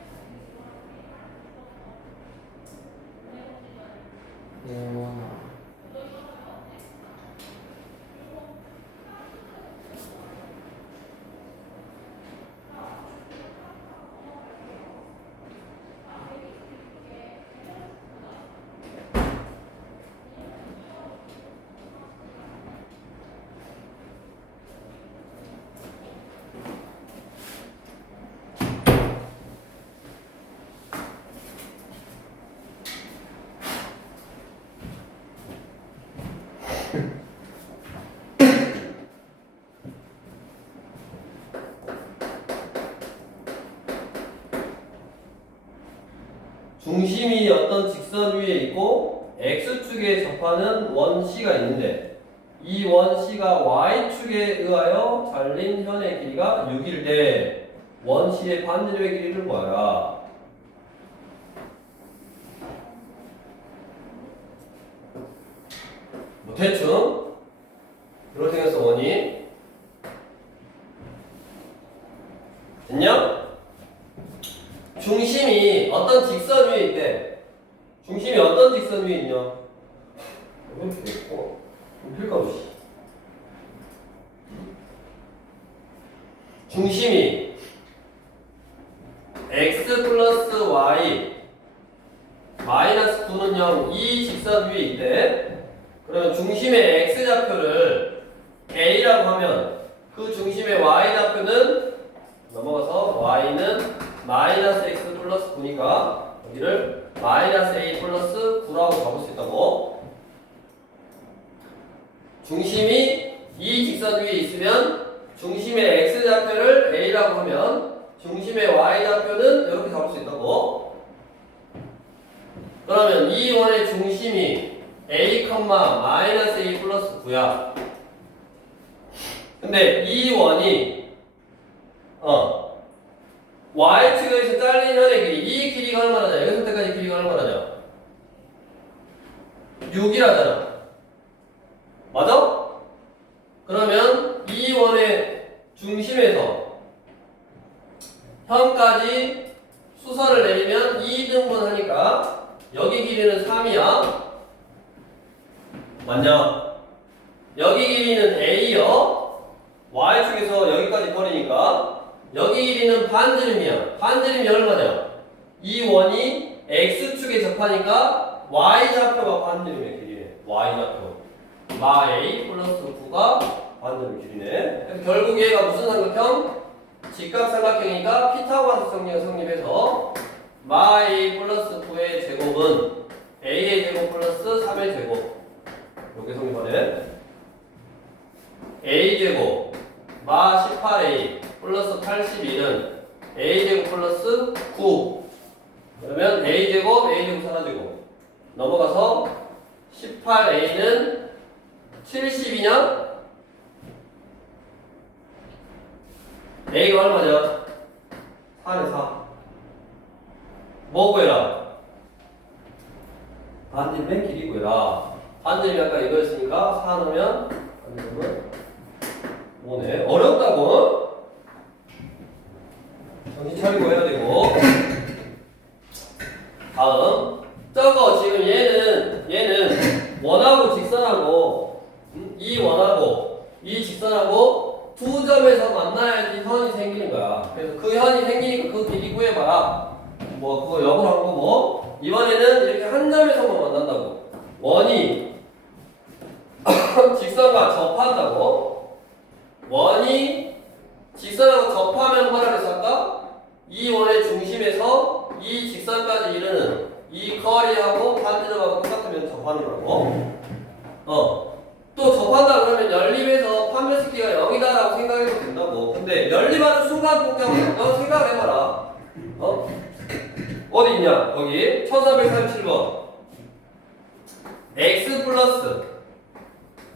중심이 어떤 직선 위에 있고 X축에 접하는 원 C가 있는데 이 원 C가 Y축에 의하여 잘린 현의 길이가 6일 때 원 C의 반지름의 길이를 구하라. 뭐 대충 이렇게 생겼어 원이. 됐냐? 중심이 어떤 직선 위에 있대. 중심이 어떤 직선 위에 있냐? 이렇게 있고 필가루시. 중심이 x 플러스 y 마이너스 9는 0 이 직선 위에 있대. 그러면 중심의 x좌표를 a라고 하면 그 중심의 y좌표는 넘어가서 y는 마이너스 x 플러스 9니까 여기를 마이너스 a 플러스 9라고 잡을 수 있다고. 중심이 이 직선 위에 있으면 중심의 x좌표를 a라고 하면 중심의 y좌표는 이렇게 잡을 수 있다고. 그러면 이 원의 중심이 a, 마이너스 a 플러스 9야. 근데 이 원이 y축에서 잘린 현의 길이 이 길이가 얼마나냐? 여기서 때까지 길이가 얼마나냐? 6이라잖아. 맞아? 그러면 이 원의 중심에서 현까지 수선을 내리면 2등분 하니까 여기 길이는 3이야. 맞냐? 여기 길이는 A요. Y축에서 여기까지 거리니까 여기 길이는 반지름이야. 반지름이 얼마냐? 이 원이 X축에 접하니까 Y좌표가 반지름의 길이네. Y좌표. 마 A 플러스 9가 반지름 길이네. 그래서 결국 얘가 무슨 삼각형? 직각삼각형이니까 피타고라스 정리가 성립해서 마 A 플러스 9의 제곱은 A의 제곱 플러스 3의 제곱. 이렇게 성립하네. A 제곱 마 18A 플러스 81은 A 제곱 플러스 9. 그러면 A 제곱 사라지고 넘어가서 18A는 70이냐? A가 얼마냐? 4네 4. 뭐 구해라? 반지름의 길이 구해라. 반지름이 아까 이거였으니까 4 넣으면 반지름은 5네. 어렵다고? 정신 차리고 해야 되고. 다음. 저거 지금 얘는 원하고 직선하고 이 원하고 이 직선하고 두 점에서 만나야지 현이 생기는 거야. 그래서 그 현이 생기니까 그 길이 구해봐라. 뭐 그거 역으로 한 거고. 이번에는 이렇게 한 점에서만 만난다고. 원이 직선과 접한다고. 원이 직선하고 접하면 뭐라 그랬을까? 이 원의 중심에서 이 직선까지 이르는 이 거리하고 반지름하고 똑같으면 접하는 거라고. 또 접한다 그러면 연립에서 판별식기가 0이다라고 생각해도 된다고. 근데 연립하는 순간 복잡한 거 생각을 해봐라. 어디 있냐? 거기 1337번 x 플러스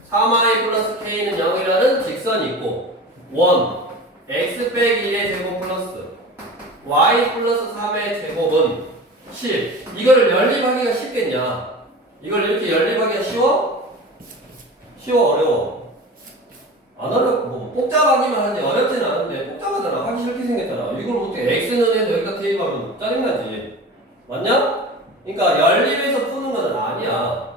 3y 플러스 k는 0이라는 직선이 있고 원 x 빼기 1의 제곱 플러스 y 플러스 3의 제곱은 7. 이거를 연립하기가 쉽겠냐? 이걸 이렇게 연립하기가 쉬워? 쉬워? 어려워? 안 어렵고 뭐 복잡하기만 하지 어렵지는 않은데 복잡하잖아. 하기 싫게 생겼잖아. 이걸 어떻게 x는 해도 여기다 대입하면 짜증나지. 맞냐? 그러니까 연립에서 푸는 건 아니야.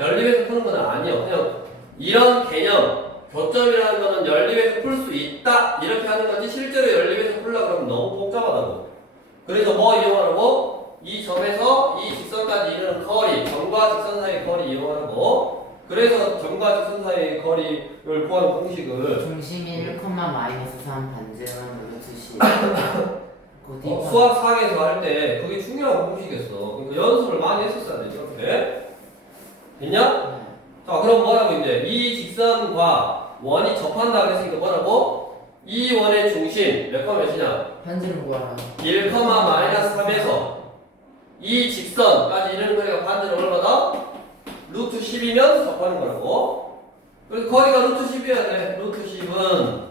연립에서 푸는 건 아니야. 그냥 이런 개념 교점이라는 거는 연립에서 풀 수 있다 이렇게 하는 거지 실제로 연립에서 풀려고 하면 너무 복잡하다고. 그래서 뭐 이용하라고? 이 점에서 이 직선까지 이르는 거리, 점과 직선 사이의 거리 이용하는 거. 그래서 점과 직선 사이의 거리를 구하는 공식을 중심이 1, 마이너스 3 반지름은 루트 10. 수학 4에서 할 때 그게 중요한 공식이었어. 그러니까 연습을 많이 했었어야 되죠. 그래? 됐냐? 자, 그럼 뭐라고 이제 이 직선과 원이 접한다 그랬으니까 뭐라고? 이 원의 중심 몇 몇이냐? 반지름 구하라. 1, 마이너스 3에서 이 직선까지 이르는 거리가 반지름 얼마다? 루트 10이면 접하는 거라고. 그래서 거리가 루트 10이어야 돼. 루트 10은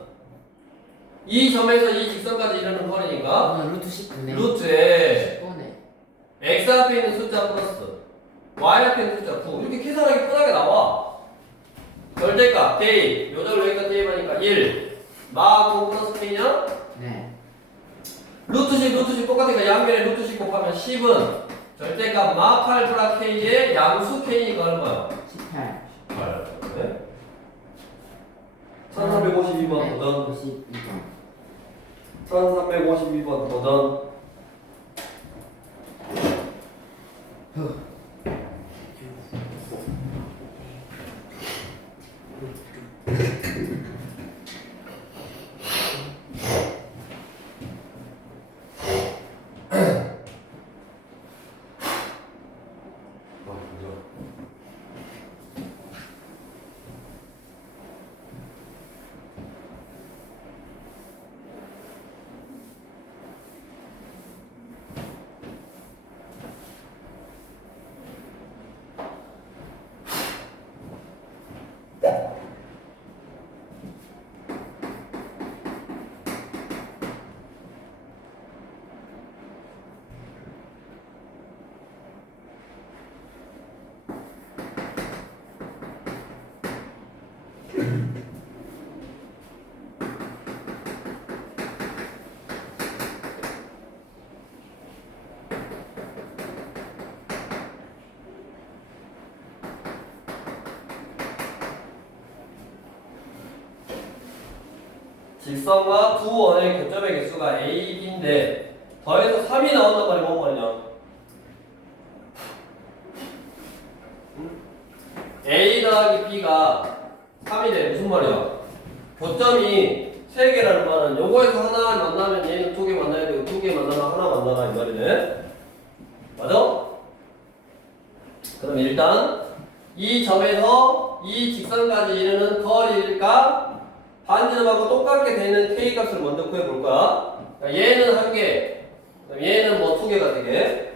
이 점에서 이 직선까지 이르는 거리니까 루트 10분의 루트에 10분의 x 앞에 있는 숫자 플러스 y 앞에 있는 숫자 9 이렇게 계산하기 편하게 나와. 절대값 대입 요점을 여기다 대입하니까 1 마9 플러스 k냐? 네. 루트 10 똑같으니까 양변에 루트 10 곱하면 10은 절대값 마8 플러스 k의 양수 k니까 얼마야? 18. 18 네? 1352번 도전 52번. 1352번 도전 직선과 두 원의 교점의 개수가 A, B인데 더해서 3이 나온단 말이 뭔 말이냐? A 더하기 B가 3이 돼. 무슨 말이야? 교점이 3개라는 말은 요거에서 하나 만나면 얘는 2개 만나야 되고 2개 만나면 하나 만나라 이 말이네. 맞아? 그럼 일단 이 점에서 이 직선까지 이르는 거리가 반지름하고 똑같게 되는 K 값을 먼저 구해볼 거야. 그러니까 얘는 1개, 얘는 뭐 2개가 되게.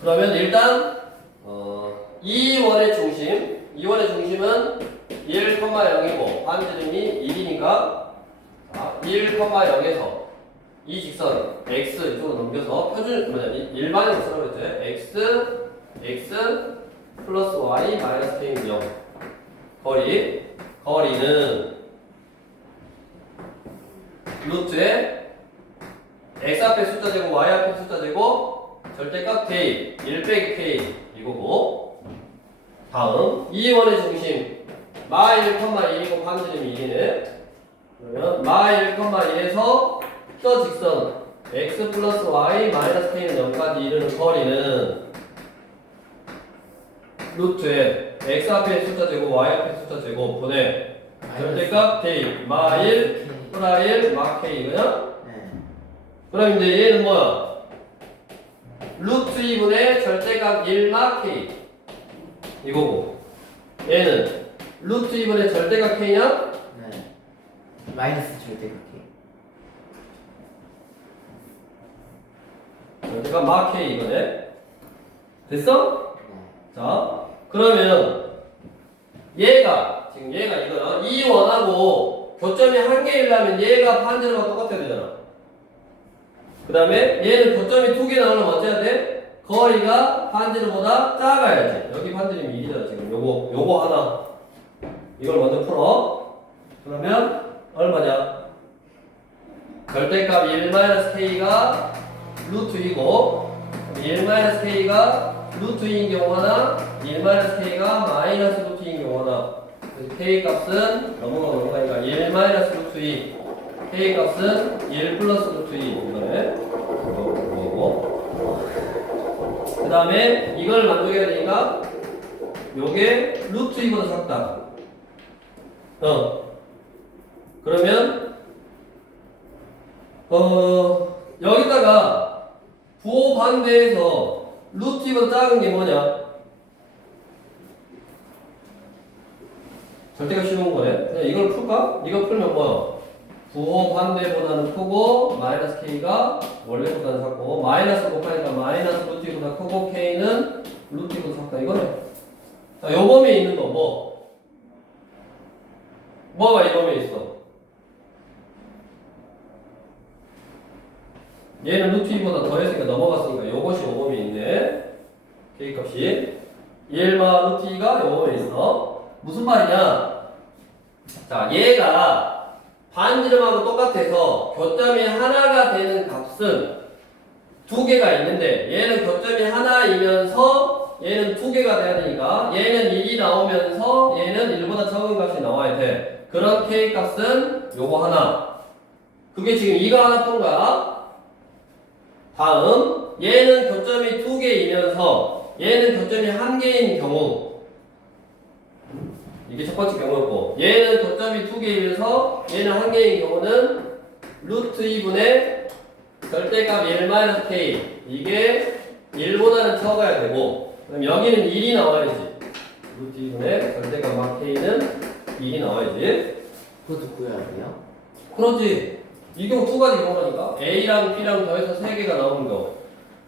그러면 일단 이 원의 중심, 이 원의 중심은 1,0이고 반지름이 1이니까 1,0에서 이 직선 x 이쪽으로 넘겨서 표준 일반으로 쓰라고 했죠. x 플러스 y 마이너스 k는 0. 거리는 루트에 x 앞에 숫자 제곱 y 앞에 숫자 제곱 절대값 k 1 빼기 k 이거고. 다음 이 원의 중심 마 1,1이고 반지름이 1이네. 그러면 마 1,1에서 저 직선 x 플러스 y 마이너스 k는 0까지 이르는 거리는 루트에 x 앞에 숫자 제곱 y 앞에 숫자 제곱 분의 절대값 k 마 1, 플라 1, 마 k 그냥? 네. 그럼 이제 얘는 뭐야? 루트 2분의 절대값 1 마 k 이거고 얘는 루트 2분의 절대값 k냐? 네. 마이너스 절대값 K. 절대값 마 k 이거네. 됐어? 네. 자, 그러면 얘가 지금 얘가 이거야. 이 원하고 교점이 한 개이려면 얘가 반지름과 똑같아야 되잖아. 그 다음에 얘는 교점이 2개 나오려면 어째야 돼? 거리가 반지름보다 작아야지. 여기 반지름이 1이잖아 지금. 요거 하나 이걸 먼저 풀어. 그러면 얼마냐? 절대값 1-k가 루트 2고 1-k가 루트 2인 경우 하나, 1-k가 마이너스 루트 2인 경우 하나. 그래서 k 값은 넘어가니까 1 마이너스 루트 2, k 값은 1 플러스 루트 2 이거네. 이거고. 그 다음에 이걸 만족해야 되니까 요게 루트 2보다 작다. 그러면 여기다가 부호 반대에서 루트 2보다 작은 게 뭐냐? 절대가 쉬운 거네. 그냥 이걸 풀까? 이거 풀면 뭐야? 부호 반대보다는 크고 마이너스 k가 원래보다는 작고 마이너스 곱하니까 마이너스 루트 2보다 크고 k는 루트 2보다 작다 이거네. 자, 요 범위에 있는 거 뭐? 뭐가 이 범위에 있어? 얘는 루트 2보다 더했으니까 넘어갔으니까 요것이 요 범위에 있네. k 값이 1마 루트 2가 요 범위에 있어. 무슨 말이냐? 자, 얘가 반지름하고 똑같아서 교점이 하나가 되는 값은 2개가 있는데 얘는 교점이 하나이면서 얘는 2개가 돼야 되니까 얘는 1이 나오면서 얘는 1보다 적은 값이 나와야 돼. 그런 k 값은 요거 하나. 그게 지금 2가 하나 푼 거야. 다음 얘는 교점이 2개이면서 얘는 교점이 1개인 경우 이게 첫 번째 경우였고 얘는 교점이 2개이면서 얘는 1개인 경우는 루트 2분의 절대값 1-k 이게 1보다는 적어야 되고 그럼 여기는 1이 나와야지. 루트 2분의 절대값 마 k는 1이 나와야지. 그것도 구해야 돼요? 그렇지. 이 경우 두 가지 경우라니까. A랑 B랑 더해서 3개가 나오는 경우.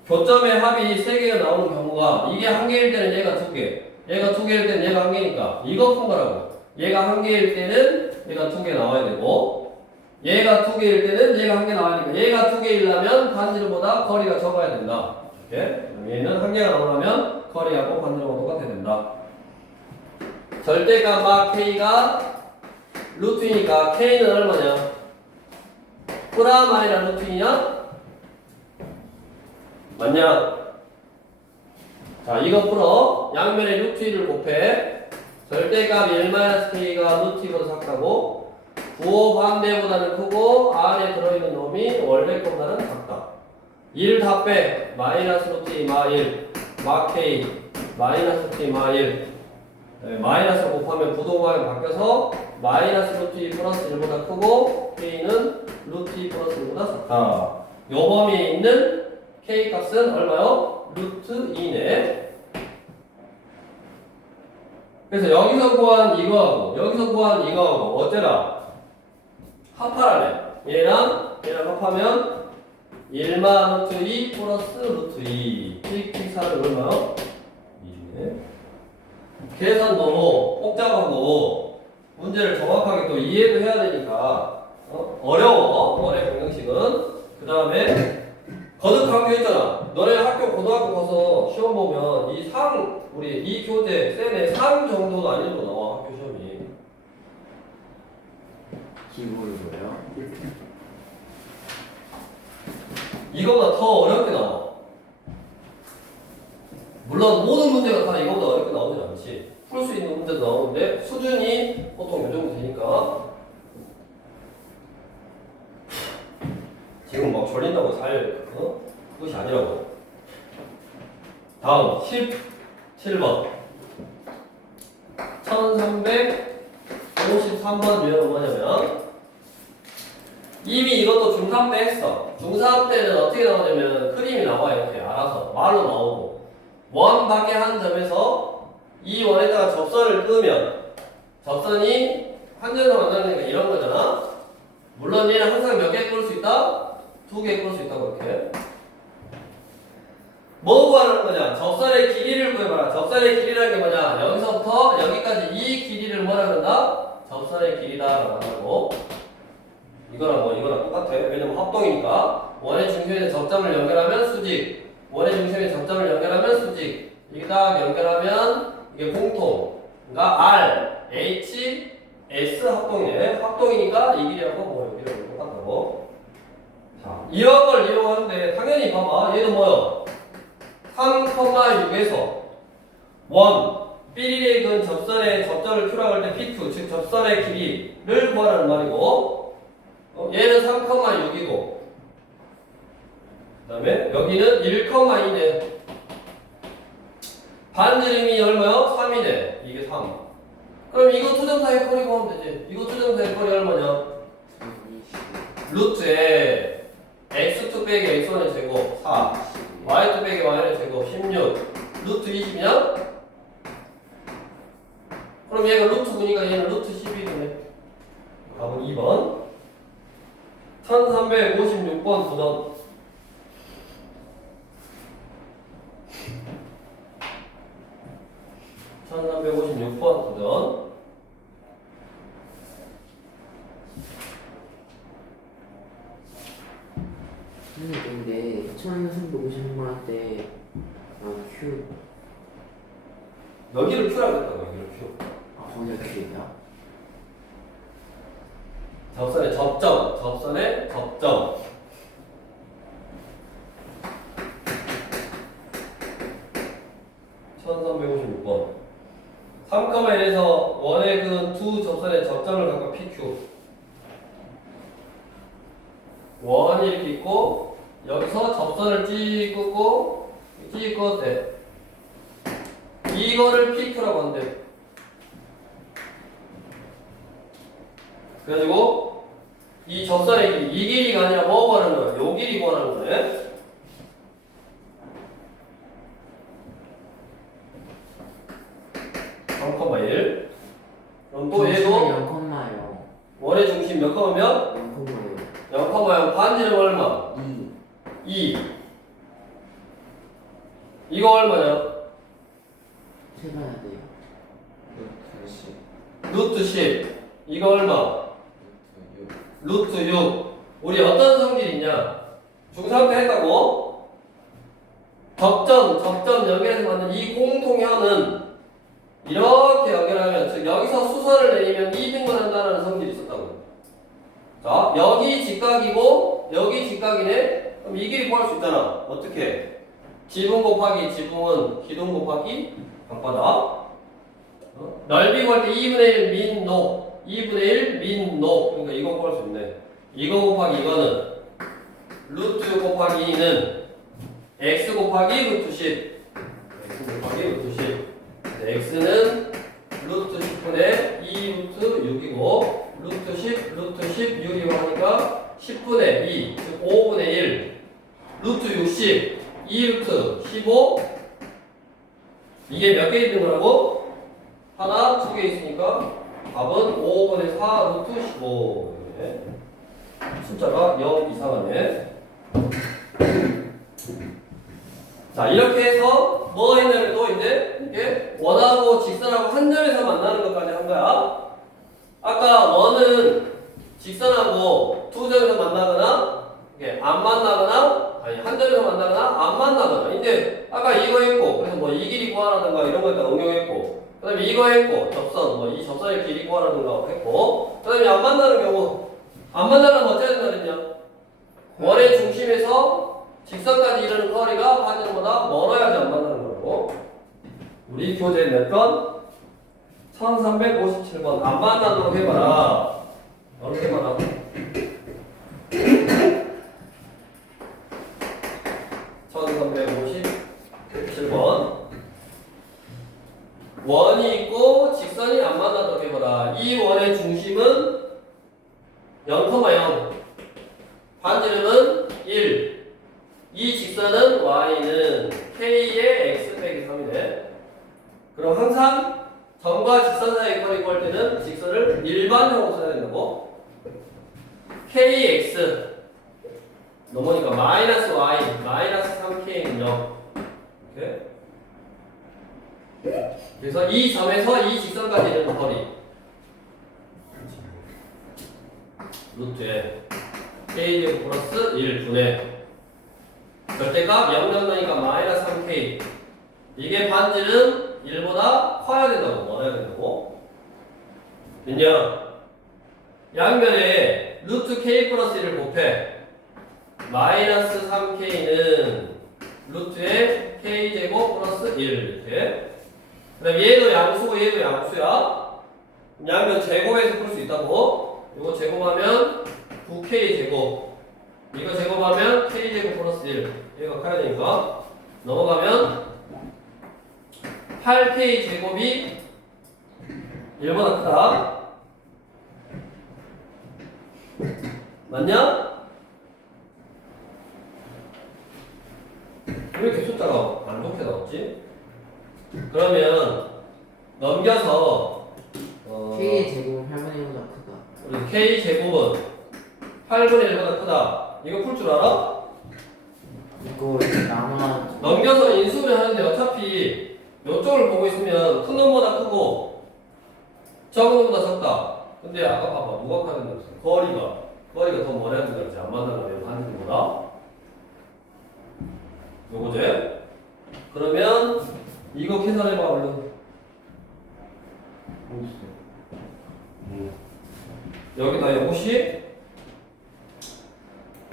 교점의 합이 3개가 나오는 경우가 이게 1개일 때는 얘가 2개. 얘가 2개일 때는 얘가 1개니까. 이거 푼 거라고. 얘가 1개일 때는 얘가 2개 나와야 되고 얘가 2개일 때는 얘가 1개 나와야 되니까 얘가 2개이려면 반지름보다 거리가 적어야 된다. 이렇게. 얘는 1개가 나오려면 거리하고 반지름하고 똑같아야 된다. 절대값 마 K가 루트이니까 K는 얼마냐? 프라 마이너스 루트 2냐? 맞냐? 자, 이거 풀어. 양면에 루트 2를 곱해. 절대값 1-k가 루트 2보다 작다고. 반대보다는 크고 안에 들어있는 놈이 월백보다는 작다. 1 다 빼. 마이너스 루트 2 마 1. 마 K. 마이너스 루트 2 마 1. 마이너스 곱하면 부동하게 바뀌어서 마이너스 루트 2 플러스 1보다 크고 K는 루트 2 플러스 1보다 작다. 요 범위에 있는 K 값은 얼마요? 루트 2네. 그래서 여기서 구한 이거하고 여기서 구한 이거하고 어때라? 합하라네. 얘랑 합하면 1마 루트 2 플러스 루트 2 픽픽사를 얼마요? 2네. 계산 너무 복잡하고 문제를 정확하게 또 이해도 해야 되니까 어려워. 원의 방정식은. 그 다음에 거듭한 게 있잖아. 너네 학교 고등학교 가서 시험 보면 우리 이 교재 쌤의 상 정도 난이도 나와. 학교 시험이. 기본으로요. 이거보다 더 어렵게 나와. 물론 모든 문제가 다 이거보다 어렵게 나오진 않지. 풀 수 있는 문제도 나오는데 수준이 보통 이 정도 되니까. 지금 막 졸린다고 그것이 아니라고. 다음 17번 1353번 유형은 뭐냐면 이미 이것도 중3 때 했어. 중3 때는 어떻게 나오냐면 그림이 나와. 이렇게 알아서 말로 나오고 원 밖에 한 점에서 이 원에다가 접선을 끄면 접선이 한점에서 만나니까 이런 거잖아. 물론 얘는 항상 몇 개 끌 수 있다? 2개 끌 수 있다고 이렇게. 뭐 구하는 거냐? 접선의 길이를 구해봐라. 접선의 길이라는 게 뭐냐? 여기서부터 여기까지 이 길이를 뭐라 그런다? 접선의 길이다라고 한다고. 이거랑 똑같아. 왜냐면 합동이니까. 원의 중심에 접점을 연결하면 수직. 원의 중심에 접점을 연결하면 수직. 이게 딱 연결하면 이게 공통. 그러니까 R, H, S 합동이네. 합동이니까 이 길이하고 뭐 여기랑 똑같다고. 자, 이런 걸 이용하는데 당연히 봐봐. 얘는 뭐요? 3,6에서 원 삐리레이근 접선의 접점을 Q라고 할 때 PQ 즉 접선의 길이를 구하라는 말이고 얘는 3,6이고 그 다음에 여기는 1,2네. 반지름이 얼마요? 3이네. 이게 3. 그럼 이거 투정사의 거리 구하면 되지. 이거 투정사의 거리 얼마냐? 루트에 x2 빼기 x1의 제곱 4 y2 빼기 y의 제곱 16 루트 20이냐? 그럼 얘가 루트 9니까 얘는 루트 12이네. 답은 2번 1356번 도전. 도전. 근데 1350만 때 Q 여기를 Q라고 했다고. 여기를 Q. 거기가 Q예요? 접선의 접점 1356번 3,1에서 원의 그 두 접선의 접점을 각각 PQ. 원이 이렇게 있고 여기서 접선을 찍고 돼. 이거를 PQ라고 한대. 그래가지고 이 접선의 길이 이 길이가 아니라 뭐 구하는 거야? 요 길이 구하는 거네. (3,1) 그럼 또 얘도 0,0 원의 중심 몇 컴마면? 0,0 0,0 반지름 얼마? 2. 이거 얼마냐? 세봐야 돼요. 루트 10. 이거 얼마? 루트 6. 우리 어떤 성질이 있냐? 중3 때 했다고? 접점 연결해서 만든 이 공통현은 이렇게 연결하면, 즉 여기서 수선을 내리면 이등분한다는 성질이 있었다고. 자, 여기 직각이고 여기 직각이네. 그럼 이 길이 구할 수 있잖아. 어떻게? 지분 곱하기 지분은 기둥 곱하기 방바닥. 넓이 구할 때 2분의 1 민노. 2분의 1 민노. 그러니까 이거 구할 수 있네. 이거 곱하기 이거는 루트 곱하기 2는 x 곱하기 루트 10. x 곱하기 루트 10. x는 루트 10분의 2 루트 6이고 루트 10 루트 16이고 하니까 10분의 2, 즉 5분의 1 루트 60 2 루트 15. 이게 몇 개 있는 거라고? 하나, 두 개 있으니까 답은 5분의 4 루트 15. 네. 숫자가 0 이상하네. 자, 이렇게 해서 뭐 있냐면 또 이제 이게 원하고 직선하고 한 점에서 만나는 것까지 한 거야. 아까 원은 직선하고 두 점에서 만나거나 이게 안 만나거나 아니 한 점에서 만나거나 안 만나거나. 이제 아까 이거 했고 그래서 뭐 이 길이 구하라든가 이런 거에다 응용했고 그 다음에 이거 했고 접선 뭐 이 접선의 길이 구하라든가 했고 그 다음에 안 만나는 경우 안 만나려면 어떻게 된다 그랬냐? 원의 중심에서 직선까지 이르는 거리가 반지름보다 멀어야지 안 만나는 거고. 우리 교재 몇 번? 1357번. 안 만나도록 해봐라. 어떻게 해봐라. 1357번. 원이 있고 직선이 안 만나도록 해봐라. 이 원의 중심은 0,0. 반지름은 1. 이 직선은 y는 k의 x 빼기 3이네. 그럼 항상 점과 직선 사이의 거리 구할 때는 직선을 일반형으로 써야 된다고. kx 넘으니까 마이너스 y 마이너스 3k는 0. 이렇게. 그래서 이 점에서 이 직선까지 있는 거리 루트에 k제곱 플러스 1분의 절대값 0,0이니까 마이너스 3k. 이게 반지름 1보다 커야 된다고, 멀어야 된다고. 왜냐? 양면에 루트 k 플러스 1을 곱해. 마이너스 3k는 루트에 k제곱 플러스 1 이렇게. 그 다음에 얘도 양수고 얘도 양수야. 양면 제곱해서 풀 수 있다고. 이거 제곱하면 9k 제곱. 이거 제곱하면 k제곱 플러스 1. 얘가 커야 되니까. 넘어가면 8k 제곱이 1보다 크다. 맞냐? 왜 이렇게 숫자가 안 좋게 나왔지? 그러면 넘겨서 K의 제곱은 8분의 1보다 크다. 우리 k 제곱은 8분의 1보다 크다. 이거 풀 줄 알아? 이거 나눠 넘겨서 인수분해 하는데 어차피 이쪽을 보고 있으면 큰 놈보다 크고 적은 놈보다 적다. 근데 아까 봐봐 누가 카는 놈 거리가 더 멀어야 된다 그랬지. 안 만나면 반지름보다. 요거지? 그러면 이거 계산해봐 얼른. 여기다 요것이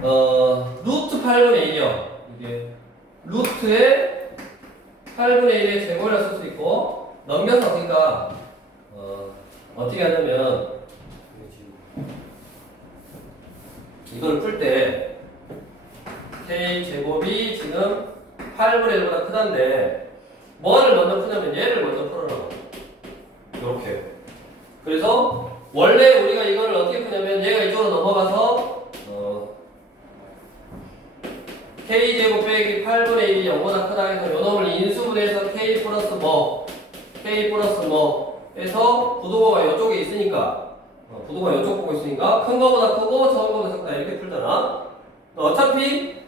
루트 8분의 1이요. 이게 루트에 8분의 1의 제곱이라 쓸 수 있고 넘겨서 그러니까 어떻게 하냐면 이걸 풀 때 k 제곱이 지금 8분의 1보다 크다는데 뭐를 먼저 푸냐면 얘를 먼저 풀어라고. 이렇게. 그래서 원래 우리가 이거를 어떻게 푸냐면 얘가 이쪽으로 넘어가서 k제곱 빼기 8분의 1이 0보다 크다 해서 요 놈을 인수분해해서 k 플러스 뭐 해서 부동호가 이쪽에 있으니까 부동호가 이쪽 보고 있으니까 큰 거보다 크고 적은 거보다 적다 이렇게 풀잖아. 어차피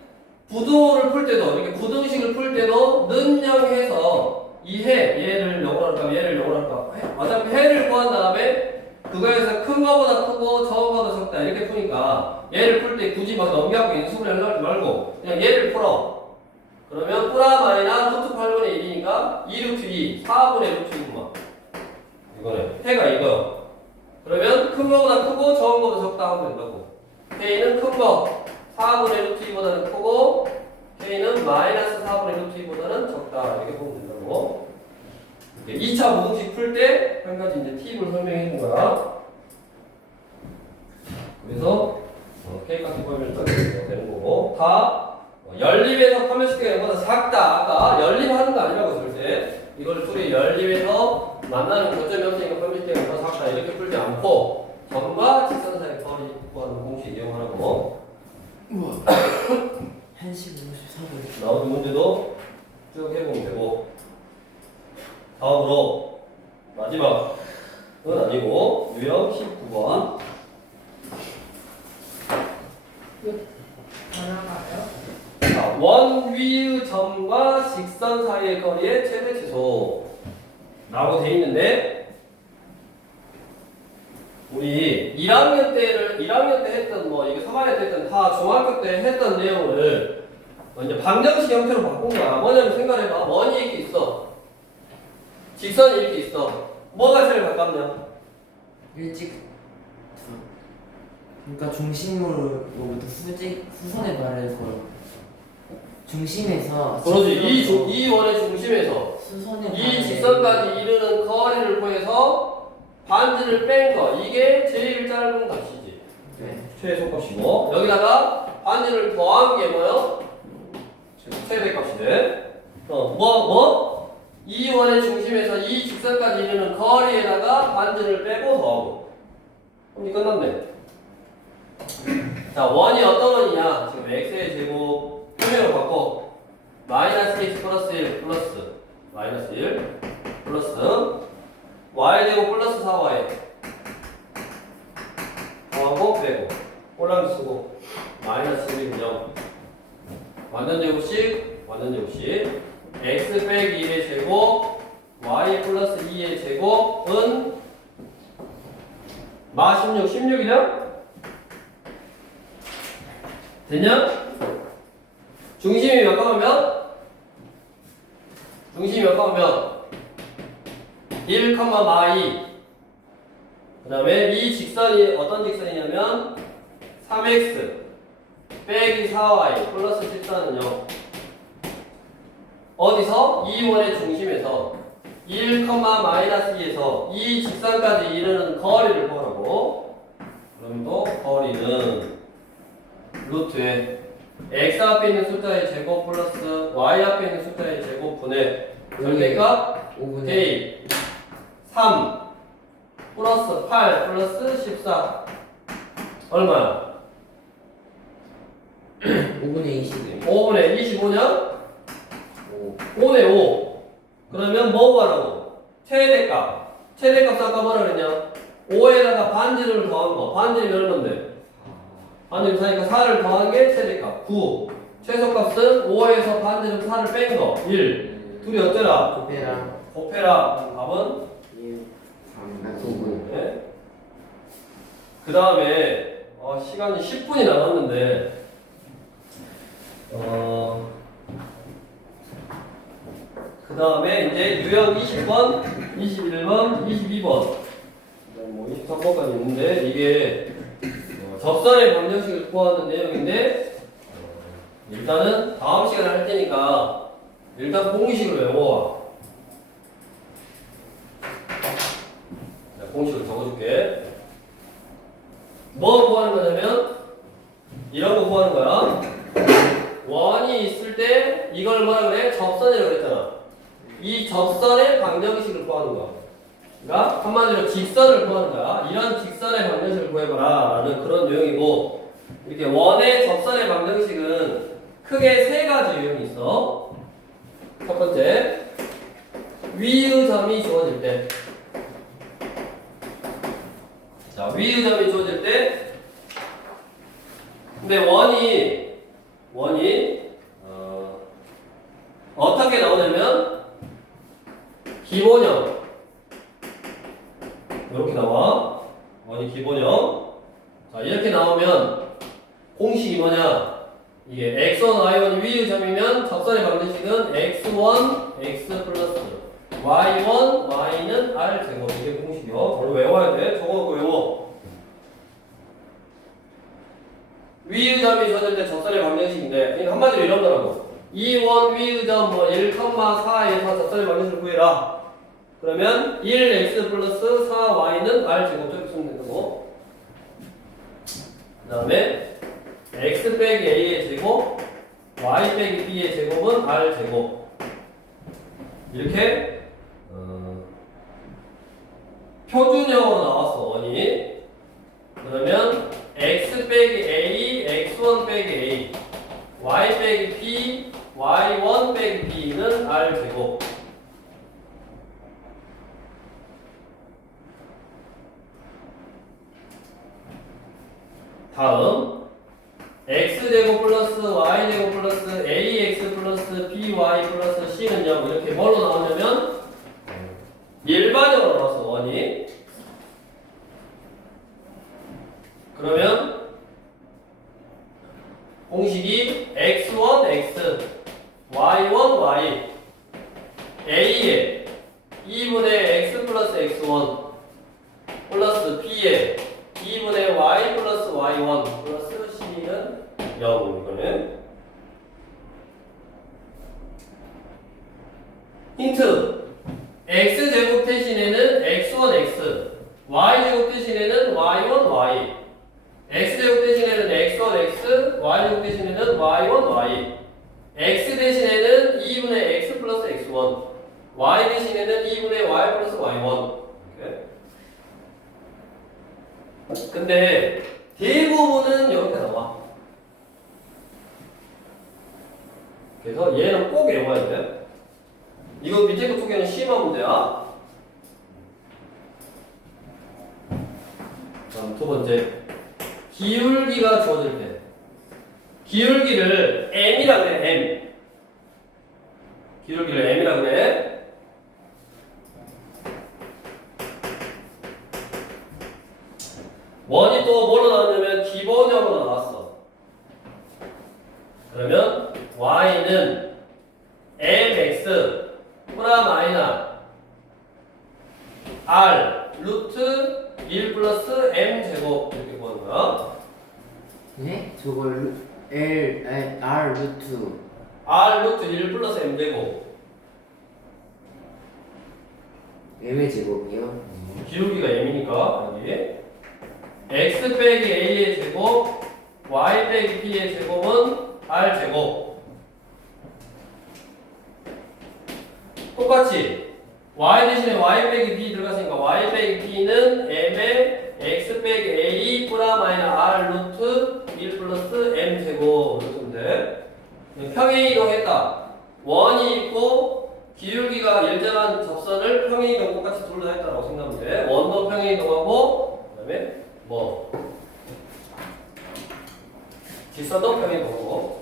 부등호를 풀 때도 이렇게 부등식을 풀 때도 는영해서 이 얘를 0으로 할까 얘를 0으로 할까 어차피 해를 구한 다음에 그거에서 큰 거보다 크고 적은 거보다 적다 이렇게 푸니까 얘를 풀 때 굳이 막 넘겨갖고 인수분해를 하지 말고 그냥 얘를 풀어. 그러면 플라 마이나 루트 8분의 1이니까 2 루트 2 4분의 루트 2구만. 이거네. 해가 이거. 그러면 큰 거보다 크고 적은 거보다 적다 하면 된다고. k는 큰 거 4분의 루트 2보다는 크고 k는 마이너스 4분의 루트 2보다는 적다 이렇게 보면 된다고. 2차 모등식 풀 때 한 가지 이제 팁을 설명해 준 거야. 그래서 K값 보면 딱 되는 거고 다 연립에서 판별식계보다 작다. 아까 연립하는 거 아니라고 절대 이걸 둘이 연립에서 만나는 거점이 없으니까 판별식계보다 작다 이렇게 풀지 않고 점과 직선 사이 거리 구하는 공식 이용하라고. 우와. 1시 54분. 나오는 문제도 쭉 해보면 되고 다음으로 마지막은 아니고 유형 19번 전화가요? 자, 원 위의 점과 직선 사이의 거리의 최대 최소 라고 돼 있는데 우리 1학년 때 했던 뭐 이게 3학년 때 했던 다 중학교 때 했던 내용을 이제 방정식 형태로 바꾼 거야. 뭐냐면 생각해봐. 원이 이렇게 있어. 직선이 이렇게 있어. 뭐가 제일 가깝냐? 일찍 그러니까 중심으로부터 수선에 말해서 중심에서 그러지. 이 원의 중심에서 수선에 이 직선까지 이르는 거리를 구해서 반지를 뺀 거. 이게 제일 짧은 값이지. 네. 최소값이고 여기다가 반지를 더한 게 뭐요? 최대값이 돼. 이 원의 중심에서 이 직선까지 이르는 거리에다가 반지를 빼고 더하고. 그럼 이 끝났네. 자, 원이 어떤 원이냐? 지금 x의 제곱 표면으로 바꿔. 마이너스 x 플러스 1 플러스 마이너스 1 플러스 y 제곱 플러스 4y 더하고 빼고 꼴랑 쓰고 마이너스 1이 그냥 완전 제곱식 x 빼기 1의 제곱 y 플러스 2의 제곱은 마 16이냐? 됐냐? 중심이 몇 컴마면? 1, 마 2. 그 다음에 이 직선이 어떤 직선이냐면 3x 빼기 4y 플러스 14는 0. 어디서? 이 원의 중심에서 1, 마이너스 2에서 이 직선까지 이르는 거리를 구하라고. 그럼 또 거리는 루트에 x 앞에 있는 숫자의 제곱 플러스 y 앞에 있는 숫자의 제곱분의 절대값 5분의 k 3 플러스 8 플러스 14 얼마야? 5분의 20. 5분의 25냐? 5네 5. 그러면 뭐 구하라고? 최대값. 최대값 아까 뭐라 그랬냐? 5에다가 반지를 더한 거. 반지는 얼마인데? 반지를 사니까 4를 더한 게 최대값. 9. 최소값은 5에서 반지를 4를 뺀 거. 1. 둘이 어쩌라? 곱해랑 곱해라. 답은? 1, 3, 5분. 네. 그 다음에 시간이 10분이 남았는데 그 다음에 이제 유형 20번, 21번, 22번 뭐 23번까지 있는데 이게 접선의 방정식을 구하는 내용인데 일단은 다음 시간에 할 테니까 일단 공식을 외워와. 자, 공식을 적어줄게. 뭐 구하는 거냐면 이런 거 구하는 거야. 원이 있을 때 이걸 뭐라 그래? 접선이라고 그랬잖아. 이 접선의 방정식을 구하는 거야. 그러니까 한마디로 직선을 구하는 거야. 이런 직선의 방정식을 구해봐라 라는 그런 유형이고 이렇게 원의 접선의 방정식은 크게 세 가지 유형이 있어. 첫 번째, 위의 점이 주어질 때. 자, 위의 점이 주어질 때 근데 원이 어떻게 나오냐면 기본형 이렇게 나와. 원이 기본형. 자, 이렇게 나오면 공식이 뭐냐? 이게 x1, y1이 위의 점이면 접선의 방정식은 x1, x 플러스 y1, y는 r 제곱. 이게 공식이요. 바로 외워야 돼. 적어놓고 외워. 위의 점이 주어질 때 접선의 방정식인데 그러니까 한마디로 이런 거라고. 이 원 위의 점 뭐 1,4에서 접선의 방정식을 구해라. 그러면 1x 플러스 4y는 r 제곱. 이렇게 쓰면 된다고. 다음에 x 빼기 a의 제곱 y 빼기 b의 제곱은 r 제곱 이렇게 표준형으로 나왔어 원이. 그러면 x 빼기 a, x1 빼기 a, y 빼기 b, y1 빼기 b는 r 제곱. 다음 x제곱 플러스 y제곱 플러스 ax 플러스 by 플러스 c는 0 이렇게 뭘로 나오냐면 일반형으로 나왔어 원이. 그러면 공식이 x1 x, y1 y, a에 2분의 x 플러스 x1 플러스 b에 2분의 y 플러스 y1 플러스 c는 0 이거는. 힌트 x제곱 대신에는 x1 x, y제곱 대신에는 y1 y, x제곱 대신에는 x1 x, y제곱 대신에는 y1 y, x 대신에는 2분의 x 플러스 x1, y 대신에는 2분의 y 플러스 y1. 이렇게. 근데 대부분은 이렇게 나와. 그래서 얘는 꼭 외워야 돼. 이거 밑에 거 두 개는 심한 문제야. 다음 두 번째, 기울기가 주어질 때 기울기를 m이라 그래. m 기울기를 m이라 그래. 원이 또 뭐로 나왔냐면 기본형으로 나왔어. 그러면 y는 mx 프라 마이너 r 루트 1 플러스 m 제곱 이렇게 구하는 거야. 네? 저걸 R 루트 r 루트 1 플러스 m 제곱. M의 제곱이요? 기울기가 m이니까 여기 x 빼기 a의 제곱 y 빼기 b의 제곱은 r 제곱. 똑같이 y 대신에 y 빼기 b 들어갔으니까 y 빼기 b는 m의 x 빼기 a 프라 마이너 r 루트 1 플러스 m 제곱 이렇게 쓰면 돼. 평행이동했다. 원이 있고 기울기가 일정한 접선을 평행이동 똑같이 둘 다 했다라고 생각하면 돼. 원도 평행이동하고 그다음에 뭐 직선도 평행이동하고.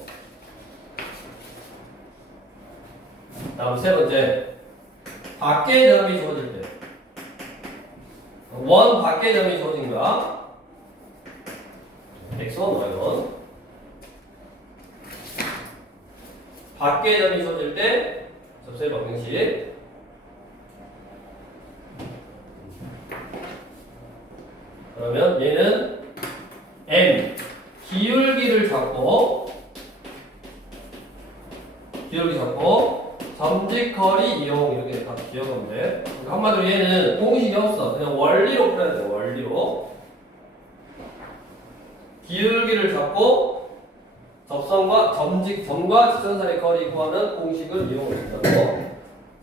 다음 세 번째, 밖의 점이 주어질 때. 원 밖의 점이 주어진 거야. x1, y1. 밖의 점이 주어질 때 접수의 방정식. 그러면 얘는 m 기울기를 잡고 점직거리 이용 이렇게 다 기억하면 돼. 한마디로 얘는 공식이 없어. 그냥 원리로 풀어야 돼. 원리로. 기울기를 잡고 접선과 점과 직선 사이의 거리 구하는 공식을 이용한다고.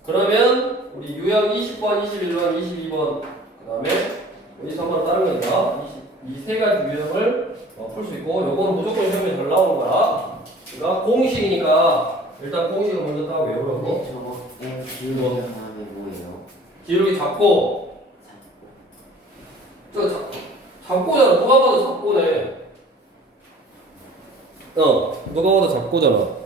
그러면 우리 유형 20번, 21번, 22번 그다음에 여기서 한번 다른 거니까 이 세 가지 유형을 풀 수 있고, 요거는 무조건 시험에 잘 나오는 거야. 그러니까 공식이니까 일단 공식을 먼저 딱 외우라고. 저거 M 기울기 하면 뭐예요? 기울기 잡고. 저 잡고잖아. 누가 봐도 잡고네. 누가 봐도 잡고잖아.